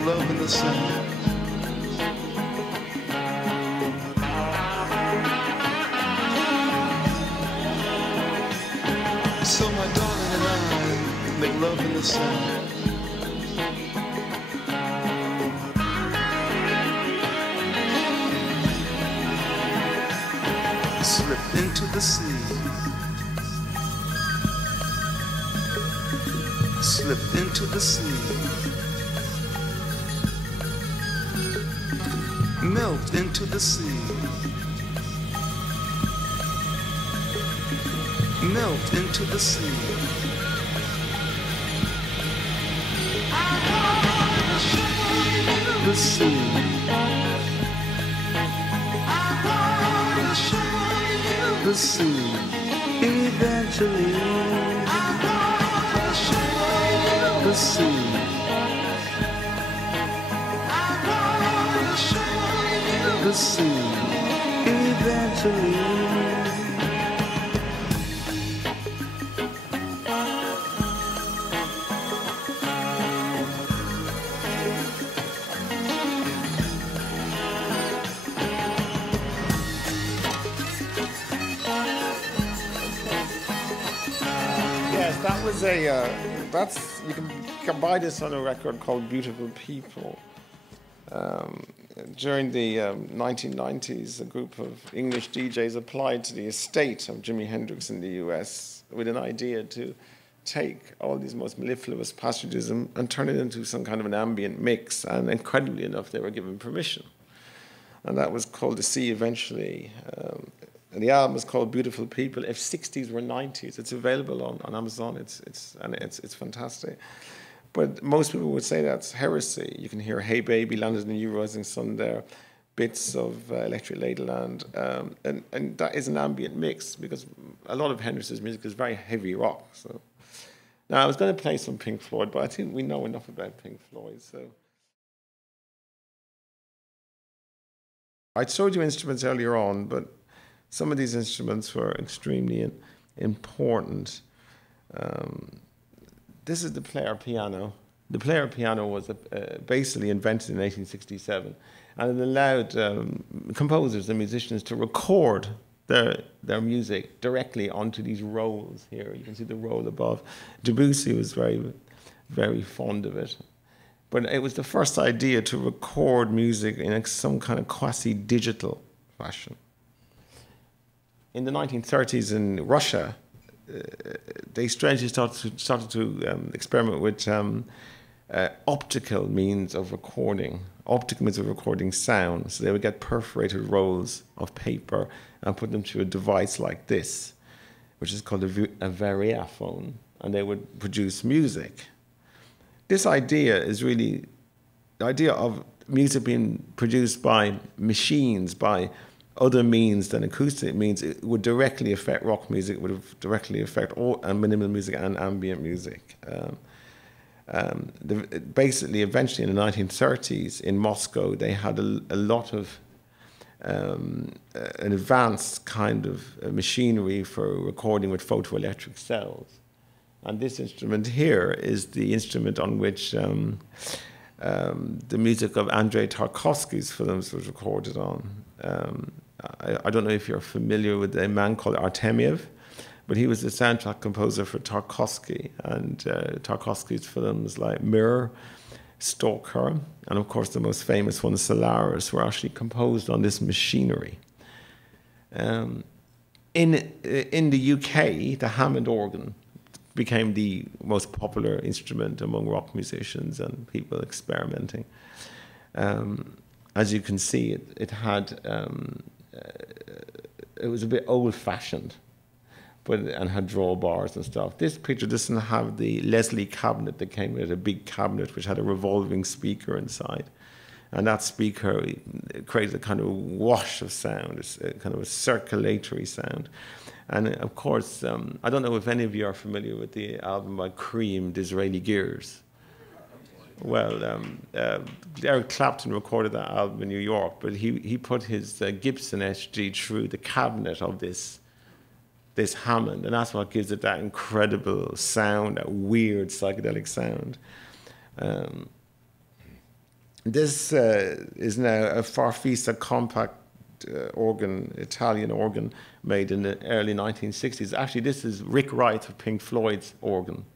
Love in the sand. So my darling and I make love in the sand. Slip into the sea. Slip into the sea. Melt into the sea. Melt into the sea. The sea. The sea. Eventually. The sea. The sea, eventually. Yes, that was you can buy this on a record called Beautiful People. During the 1990s, a group of English DJs applied to the estate of Jimi Hendrix in the US with an idea to take all these most mellifluous passages and turn it into some kind of an ambient mix. And incredibly enough, they were given permission. And that was called The Sea eventually. And the album is called Beautiful People. If 60s were 90s, it's available on Amazon. It's fantastic. But most people would say that's heresy. You can hear Hey Baby, Landed in the New Rising Sun there, bits of Electric Ladyland, and that is an ambient mix because a lot of Hendrix's music is very heavy rock. So now I was going to play some Pink Floyd, but I think we know enough about Pink Floyd. So I showed you instruments earlier on, but some of these instruments were extremely important. This is the player piano. The player piano was basically invented in 1867, and it allowed composers and musicians to record their music directly onto these rolls here. You can see the roll above. Debussy was very, very fond of it. But it was the first idea to record music in some kind of quasi-digital fashion. In the 1930s in Russia, they strangely started to experiment with optical means of recording, optical means of recording sound. So they would get perforated rolls of paper and put them through a device like this, which is called a variophone, and they would produce music. This idea is really the idea of music being produced by machines, by other means than acoustic means. It would directly affect rock music, it would directly affect all minimal music and ambient music. Basically, eventually in the 1930s in Moscow, they had a lot of an advanced kind of machinery for recording with photoelectric cells. And this instrument here is the instrument on which the music of Andrei Tarkovsky's films was recorded on. I don't know if you're familiar with a man called Artemiev, but he was the soundtrack composer for Tarkovsky and Tarkovsky's films like Mirror, Stalker, and of course the most famous one, Solaris, were actually composed on this machinery. In the UK, the Hammond organ became the most popular instrument among rock musicians and people experimenting. As you can see, it was a bit old-fashioned, and had drawbars and stuff. This picture doesn't have the Leslie cabinet that came with it, a big cabinet which had a revolving speaker inside. And that speaker created a kind of wash of sound, a kind of a circulatory sound. And of course, I don't know if any of you are familiar with the album by Cream, Disraeli Gears. Well, Eric Clapton recorded that album in New York, but he put his Gibson SG through the cabinet of this Hammond, and that's what gives it that incredible sound, that weird psychedelic sound. This is now a Farfisa compact organ, Italian organ, made in the early 1960s. Actually, this is Rick Wright of Pink Floyd's organ.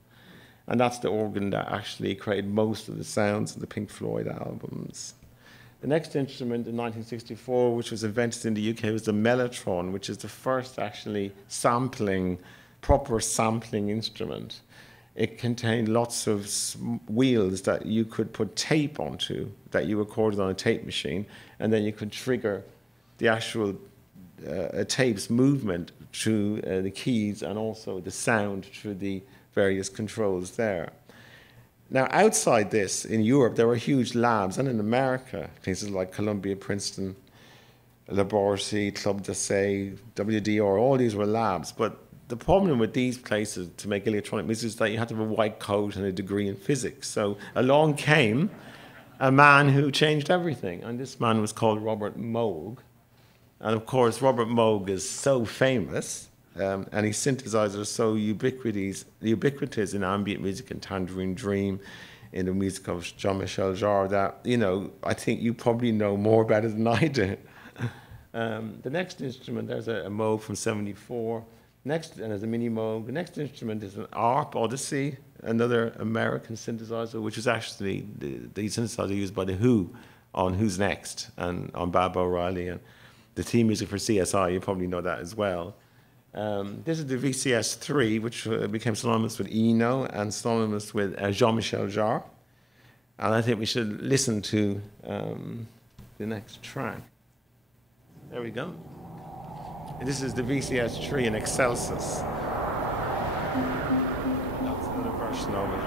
And that's the organ that actually created most of the sounds of the Pink Floyd albums. The next instrument in 1964, which was invented in the UK, was the mellotron, which is the first actually proper sampling instrument. It contained lots of wheels that you could put tape onto, that you recorded on a tape machine, and then you could trigger the actual tape's movement through the keys and also the sound through the various controls there. Now, outside this, in Europe, there were huge labs, and in America, places like Columbia, Princeton, Laboratory, Club d'Essai, WDR, all these were labs. But the problem with these places to make electronic music is that you had to have a white coat and a degree in physics. So along came a man who changed everything, and this man was called Robert Moog. And of course, Robert Moog is so famous, and his synthesizers are so ubiquitous in ambient music and Tangerine Dream, in the music of Jean-Michel Jarre, that, you know, I think you probably know more about it than I do. The next instrument, there's a Moog from '74. And there's a mini Moog. The next instrument is an ARP Odyssey, another American synthesizer, which is actually the synthesizer used by The Who on Who's Next and on Bab O'Reilly. And the theme music for CSI, you probably know that as well. This is the VCS3, which became synonymous with Eno and synonymous with Jean-Michel Jarre. And I think we should listen to the next track. There we go. And this is the VCS3 in Excelsis. That's another version of it.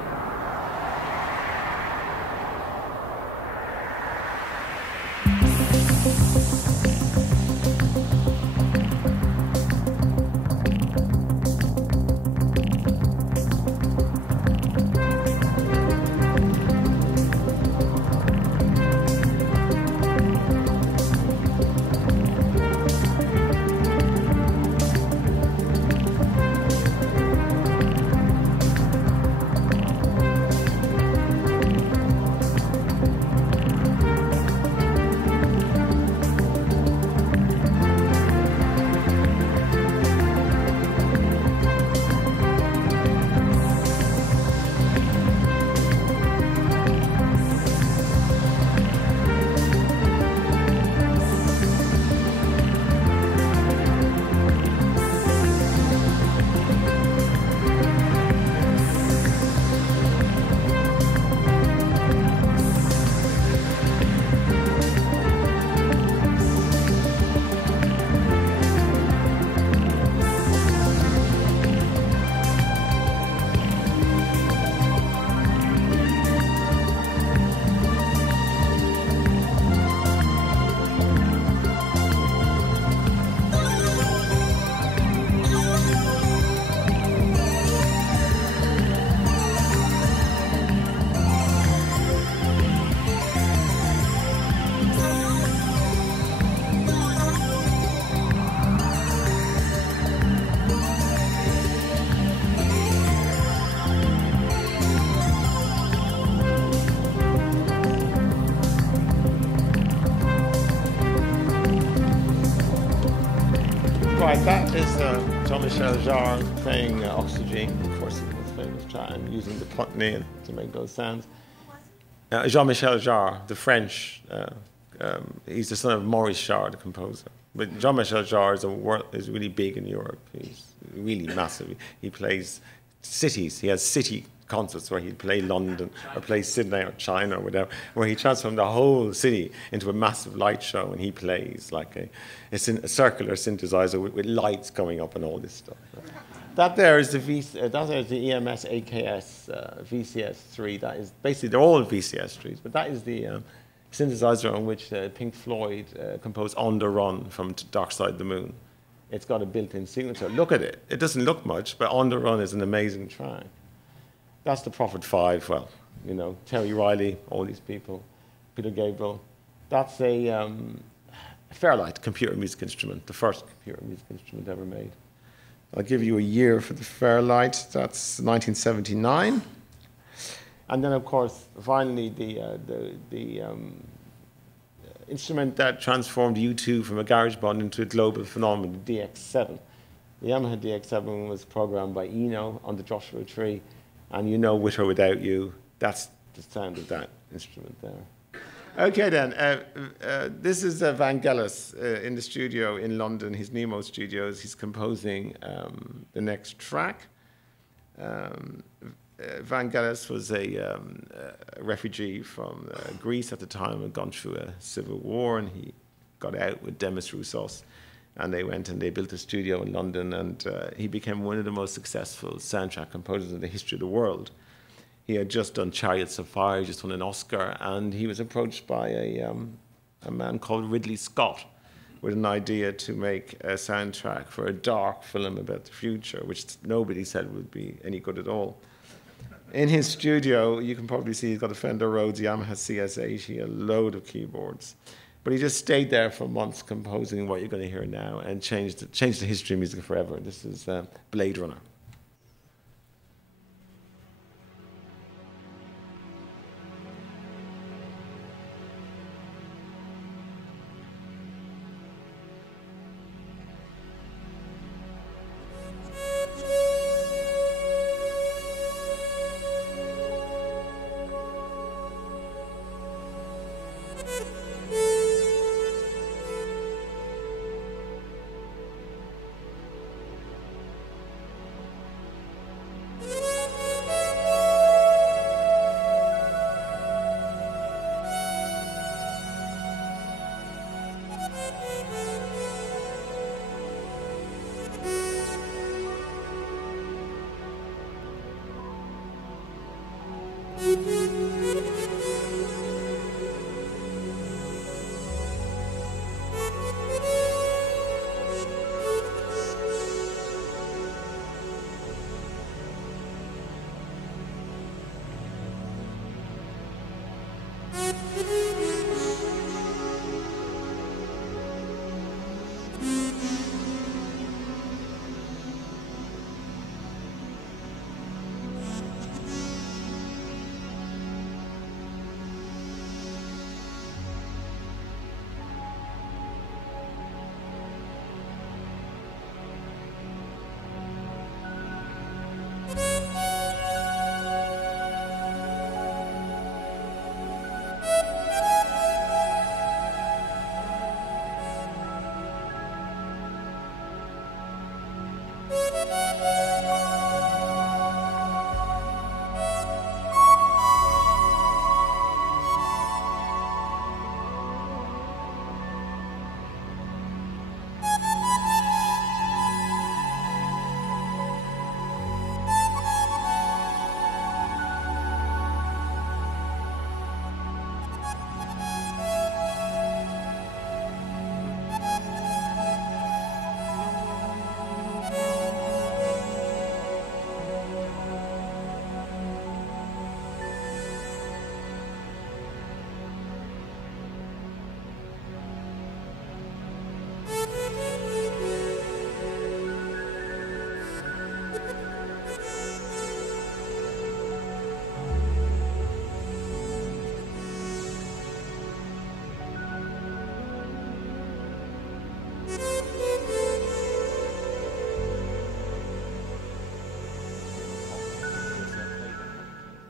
Right, that is Jean-Michel Jarre playing Oxygen, of course, his famous track, and using the nail to make those sounds. Jean-Michel Jarre, the French, he's the son of Maurice Jarre, the composer. But Jean-Michel Jarre is really big in Europe. He's really massive. He plays cities. He has city concerts where he'd play London or play Sydney or China or whatever, where he transformed the whole city into a massive light show, and he plays like a circular synthesizer with lights coming up and all this stuff. That there is the EMS AKS VCS3. That is basically, they're all VCS3s, but that is the synthesizer on which Pink Floyd composed On the Run from Dark Side of the Moon. It's got a built-in signature. Look at it. It doesn't look much, but On the Run is an amazing track. That's the Prophet 5. Well, you know, Terry Riley, all these people, Peter Gabriel. That's a Fairlight computer music instrument, the first computer music instrument ever made. I'll give you a year for the Fairlight. That's 1979. And then, of course, finally, the instrument that transformed U2 from a garage band into a global phenomenon, the DX7. The Yamaha DX7 was programmed by Eno on the Joshua Tree. And you know, With or Without You, that's the sound of that instrument there. Okay then, this is Vangelis in the studio in London, his Nemo Studios. He's composing the next track. Vangelis was a refugee from Greece at the time, had gone through a civil war, and he got out with Demis Roussos. And they went and they built a studio in London, and he became one of the most successful soundtrack composers in the history of the world. He had just done Chariots of Fire, just won an Oscar, and he was approached by a man called Ridley Scott with an idea to make a soundtrack for a dark film about the future, which nobody said would be any good at all. In his studio, you can probably see he's got a Fender Rhodes Yamaha CS80, a load of keyboards. But he just stayed there for months composing what you're going to hear now and changed the history of music forever. This is Blade Runner.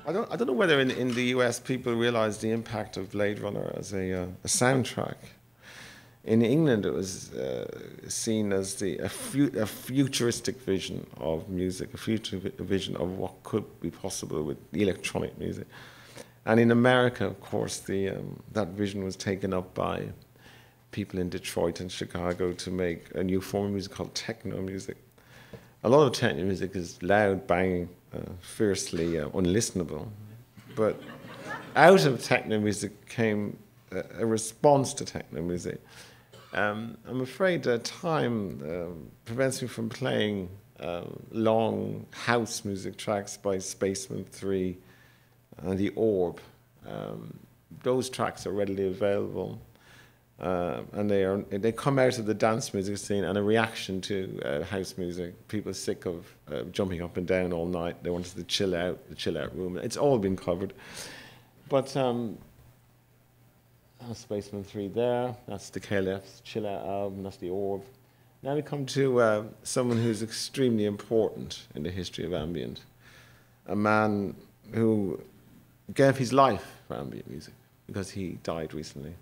I don't know whether in the US people realize the impact of Blade Runner as a soundtrack. In England, it was seen as a futuristic vision of music, a future vision of what could be possible with electronic music. And in America, of course, that vision was taken up by people in Detroit and Chicago to make a new form of music called techno music. A lot of techno music is loud, banging, fiercely unlistenable. But out of techno music came a response to techno music. I'm afraid time prevents me from playing long house music tracks by Spaceman 3 and The Orb. Those tracks are readily available. And they come out of the dance music scene and a reaction to house music. People are sick of jumping up and down all night. They wanted the chill out room. It's all been covered. But Spaceman 3 there. That's the KLF's Chill Out album. That's The Orb. Now we come to someone who's extremely important in the history of ambient. A man who gave his life for ambient music because he died recently.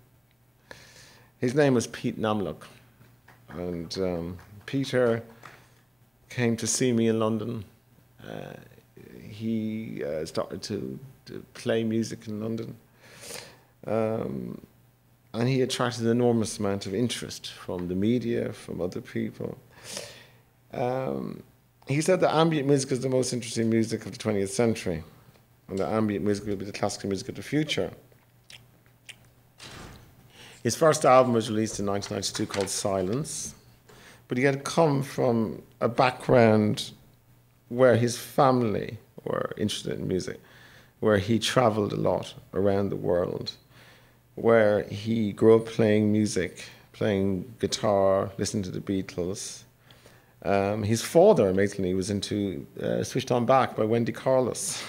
His name was Pete Namlock, and Peter came to see me in London. He started to play music in London, and he attracted an enormous amount of interest from the media, from other people. He said that ambient music is the most interesting music of the 20th century, and that ambient music will be the classical music of the future. His first album was released in 1992 called Silence, but he had come from a background where his family were interested in music, where he traveled a lot around the world, where he grew up playing music, playing guitar, listening to the Beatles. His father, amazingly, was into Switched On Back by Wendy Carlos.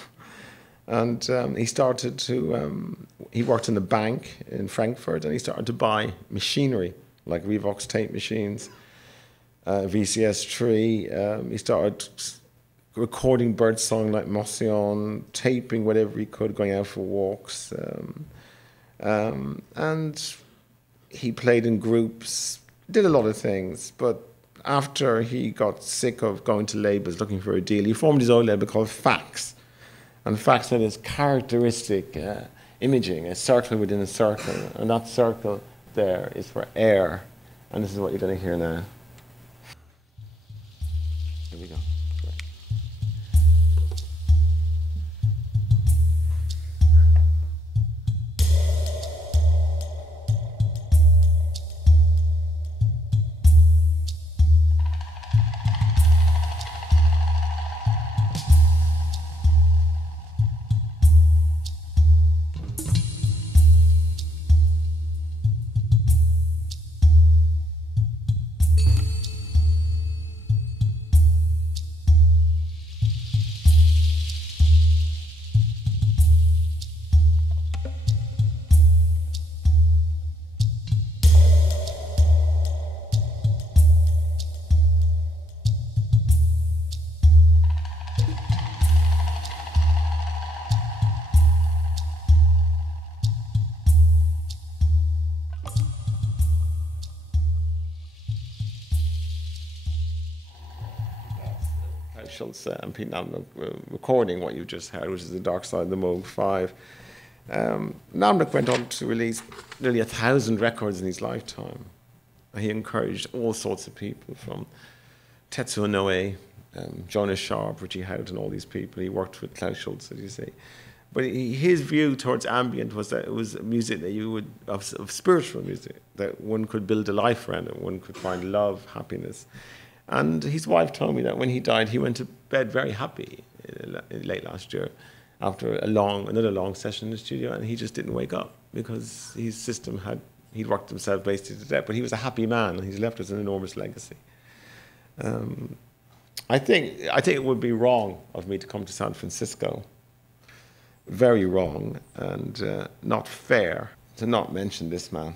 And he started to, he worked in a bank in Frankfurt, and he started to buy machinery, like Revox tape machines, VCS3. He started recording birdsong like Motion, taping whatever he could, going out for walks. And he played in groups, did a lot of things. But after he got sick of going to labels looking for a deal, he formed his own label called Fax. And Fax had this characteristic imaging, a circle within a circle. And that circle there is for air. And this is what you're going to hear now. Here we go. Schultz and Pete Namlock recording what you just heard, which is The Dark Side of the Moog 5. Namlock went on to release nearly 1,000 records in his lifetime. He encouraged all sorts of people, from Tetsuo Noe, Jonas Sharp, Richie Houghton, all these people. He worked with Klaus Schultze, as you say. But his view towards ambient was that it was music that you would, of spiritual music, that one could build a life around it, one could find love, happiness. And his wife told me that when he died, he went to bed very happy late last year after another long session in the studio, and he just didn't wake up because his system he'd worked himself basically to death, but he was a happy man, and he's left us an enormous legacy. I think it would be wrong of me to come to San Francisco, very wrong, and not fair to not mention this man.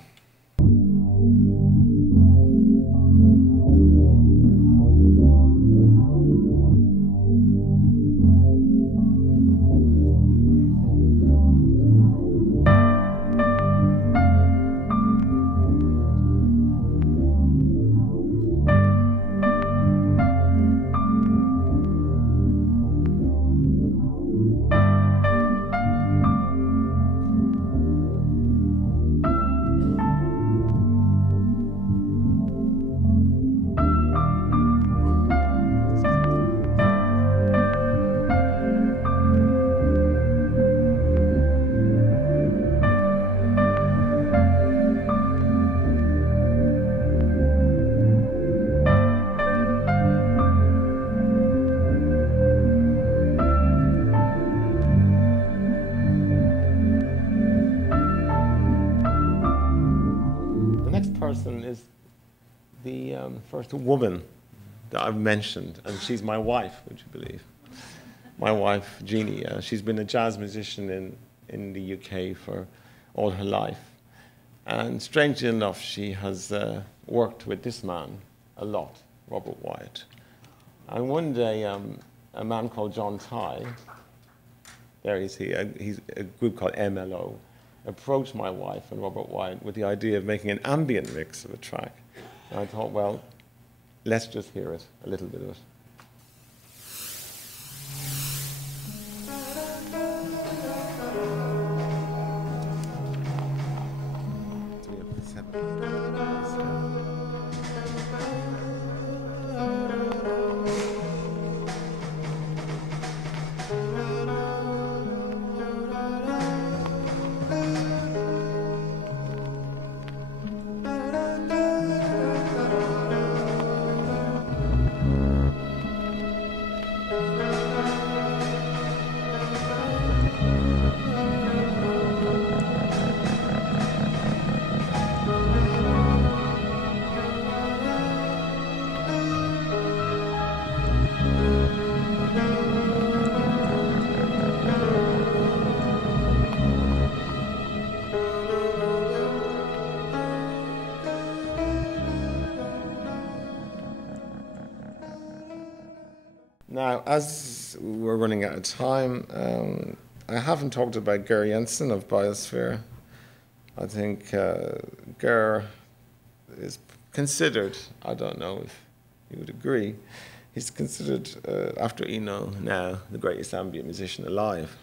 person is the first woman that I've mentioned, and she's my wife, would you believe? My wife, Jeannie. She's been a jazz musician in the UK for all her life. And strangely enough, she has worked with this man a lot, Robert Wyatt. And one day, a man called John Ty, there he's a group called MLO, approached my wife and Robert Wyatt with the idea of making an ambient mix of a track. And I thought, well, let's just hear it, a little bit of it. Now, as we're running out of time, I haven't talked about Ger Jensen of Biosphere. I think Ger is considered, I don't know if you would agree, he's considered, after Eno, now the greatest ambient musician alive.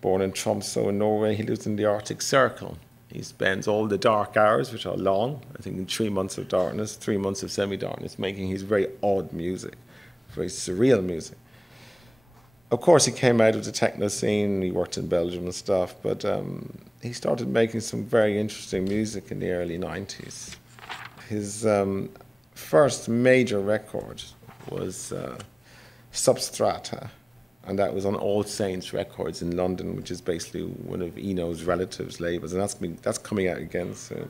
Born in Tromsø in Norway, he lives in the Arctic Circle. He spends all the dark hours, which are long, I think in 3 months of darkness, 3 months of semi-darkness, making his very odd music. Very surreal music. Of course, he came out of the techno scene, he worked in Belgium and stuff, but he started making some very interesting music in the early 90s. His first major record was Substrata, and that was on All Saints Records in London, which is basically one of Eno's relatives' labels, and that's coming out again soon.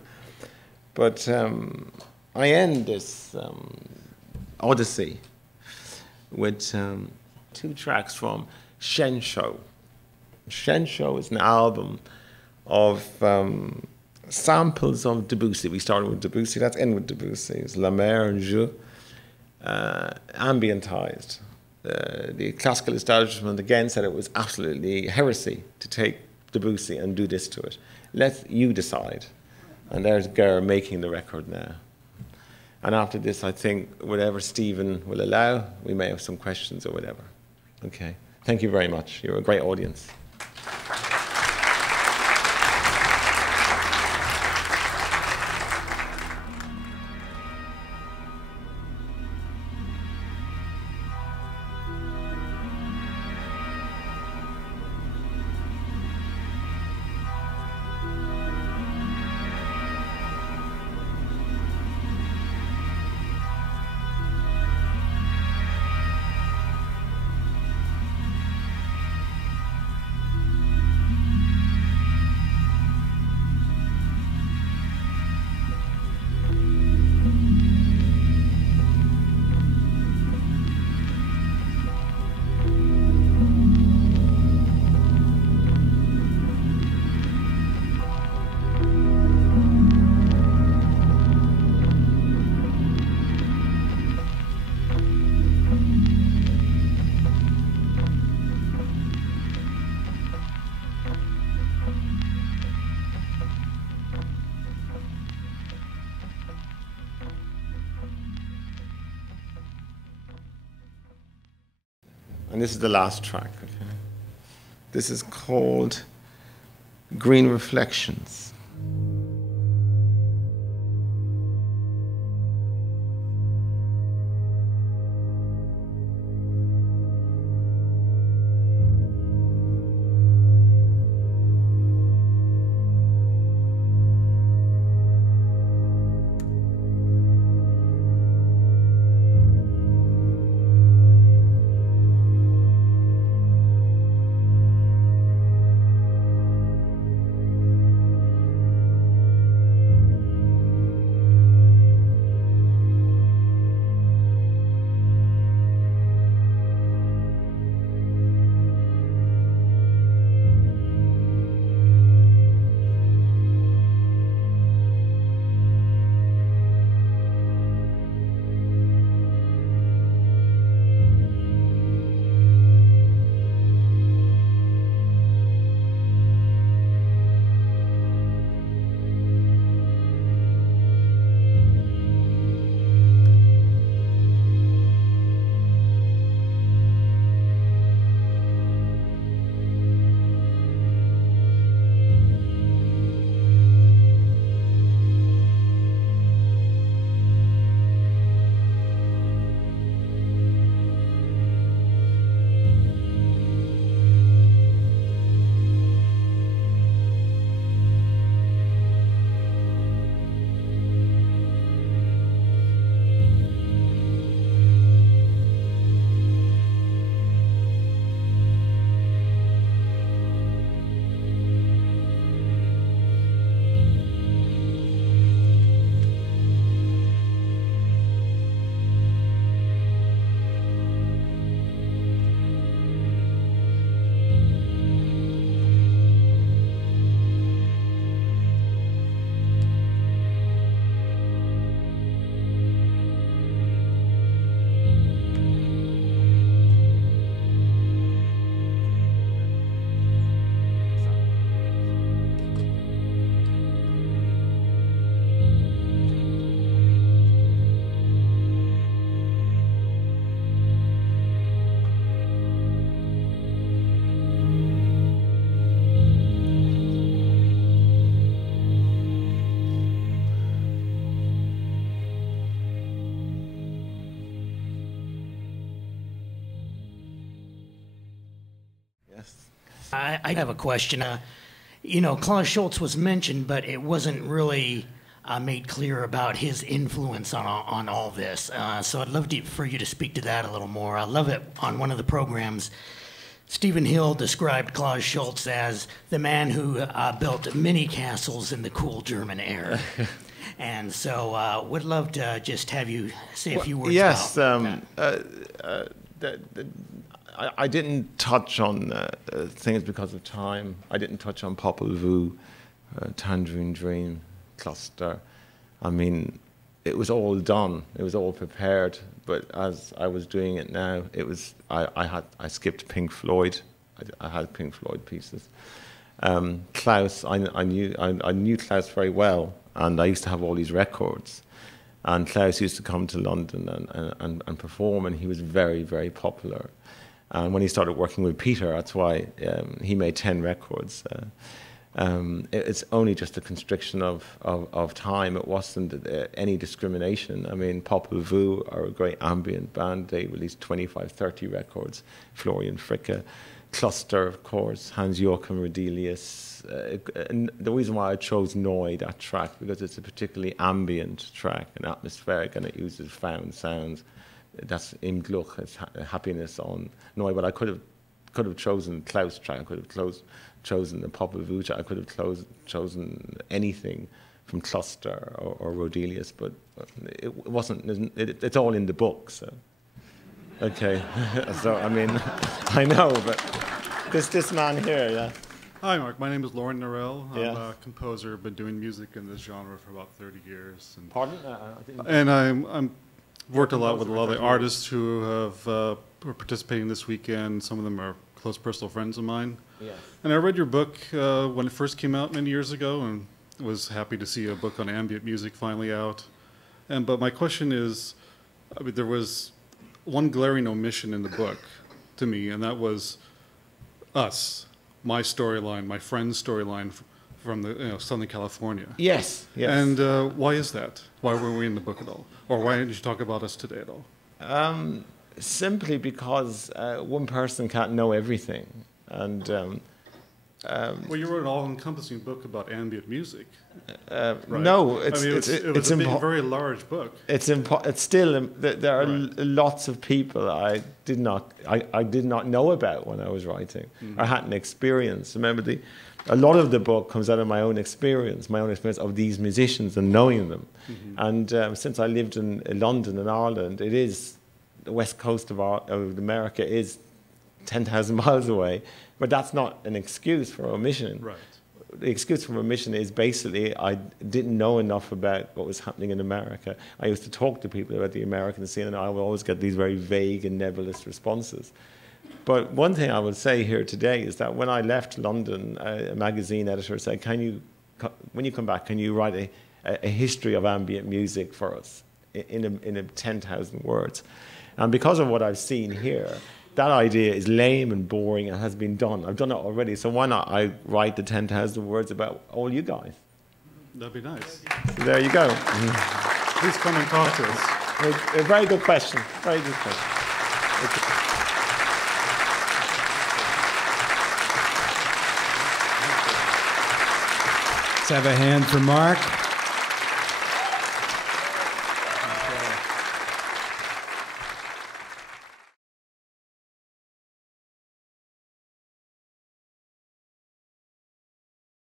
But I end this odyssey with 2 tracks from Shensho. Shensho is an album of samples of Debussy. We started with Debussy, let's end with Debussy. It's La Mer and Je, ambientized. The classical establishment again said it was absolutely heresy to take Debussy and do this to it. Let you decide. And there's Ger making the record now. And after this, I think, whatever Stephen will allow, we may have some questions or whatever. Okay. Thank you very much. You're a great audience. And this is the last track. Okay? This is called Green Reflections. I have a question. You know, Klaus Schulze was mentioned, but it wasn't really made clear about his influence on all this. So I'd love for you to speak to that a little more. I love it on one of the programs. Stephen Hill described Klaus Schulze as the man who built mini castles in the cool German air. And so would love to just have you say a few words about that. I didn't touch on things because of time. I didn't touch on Popol Vuh, Tangerine Dream, Cluster. I mean, it was all done. It was all prepared. But as I was doing it now, it was I skipped Pink Floyd. I had Pink Floyd pieces. Klaus, I knew Klaus very well, and I used to have all these records. And Klaus used to come to London and perform, and he was very, very popular. And when he started working with Peter, that's why he made 10 records. It's only just a constriction of time. It wasn't any discrimination. I mean, Popol Vuh are a great ambient band. They released 25, 30 records. Florian Fricke, Cluster, of course, Hans-Joachim Rodelius. And the reason why I chose Neu, that track, because it's a particularly ambient track and atmospheric, and it uses found sounds. That's Im Glück, it's happiness on Neu. But I could have chosen Klaus track. I could have chosen the Popol Vuh track. I could have chosen anything from Cluster or Rodelius, but it wasn't. It's all in the book. So, okay. So I mean, I know, but this man here, yeah. Hi, Mark. My name is Lauren Norell. I'm a composer. Been doing music in this genre for about 30 years. And, pardon? And I'm worked a lot with a lot of the artists who are participating this weekend. Some of them are close personal friends of mine. Yeah. And I read your book when it first came out many years ago, and was happy to see a book on ambient music finally out. But my question is, I mean, there was one glaring omission in the book to me, and that was us, my storyline, my friend's storyline from the Southern California. Yes, yes. And why is that? Why were we in the book at all? Or why didn't you talk about us today at all? Simply because one person can't know everything. And well, you wrote an all-encompassing book about ambient music. Right? No, it was a very large book. It's still there are lots of people I did not know about when I was writing. Mm-hmm. I hadn't experienced. Remember, a lot of the book comes out of my own experience of these musicians and knowing them. Mm-hmm. And since I lived in London and Ireland, it is the west coast of America is 10,000 miles away, but that's not an excuse for omission. Right. The excuse for omission is basically I didn't know enough about what was happening in America. I used to talk to people about the American scene, and I would always get these very vague and nebulous responses. But one thing I would say here today is that when I left London, a magazine editor said, when you come back, can you write a history of ambient music for us in a 10,000 words? And because of what I've seen here, that idea is lame and boring and has been done. I've done it already, so why not I write the 10,000 words about all you guys? That'd be nice. So there you go. Please come and talk to us. A very good question. Very good question. Let's have a hand for Mark.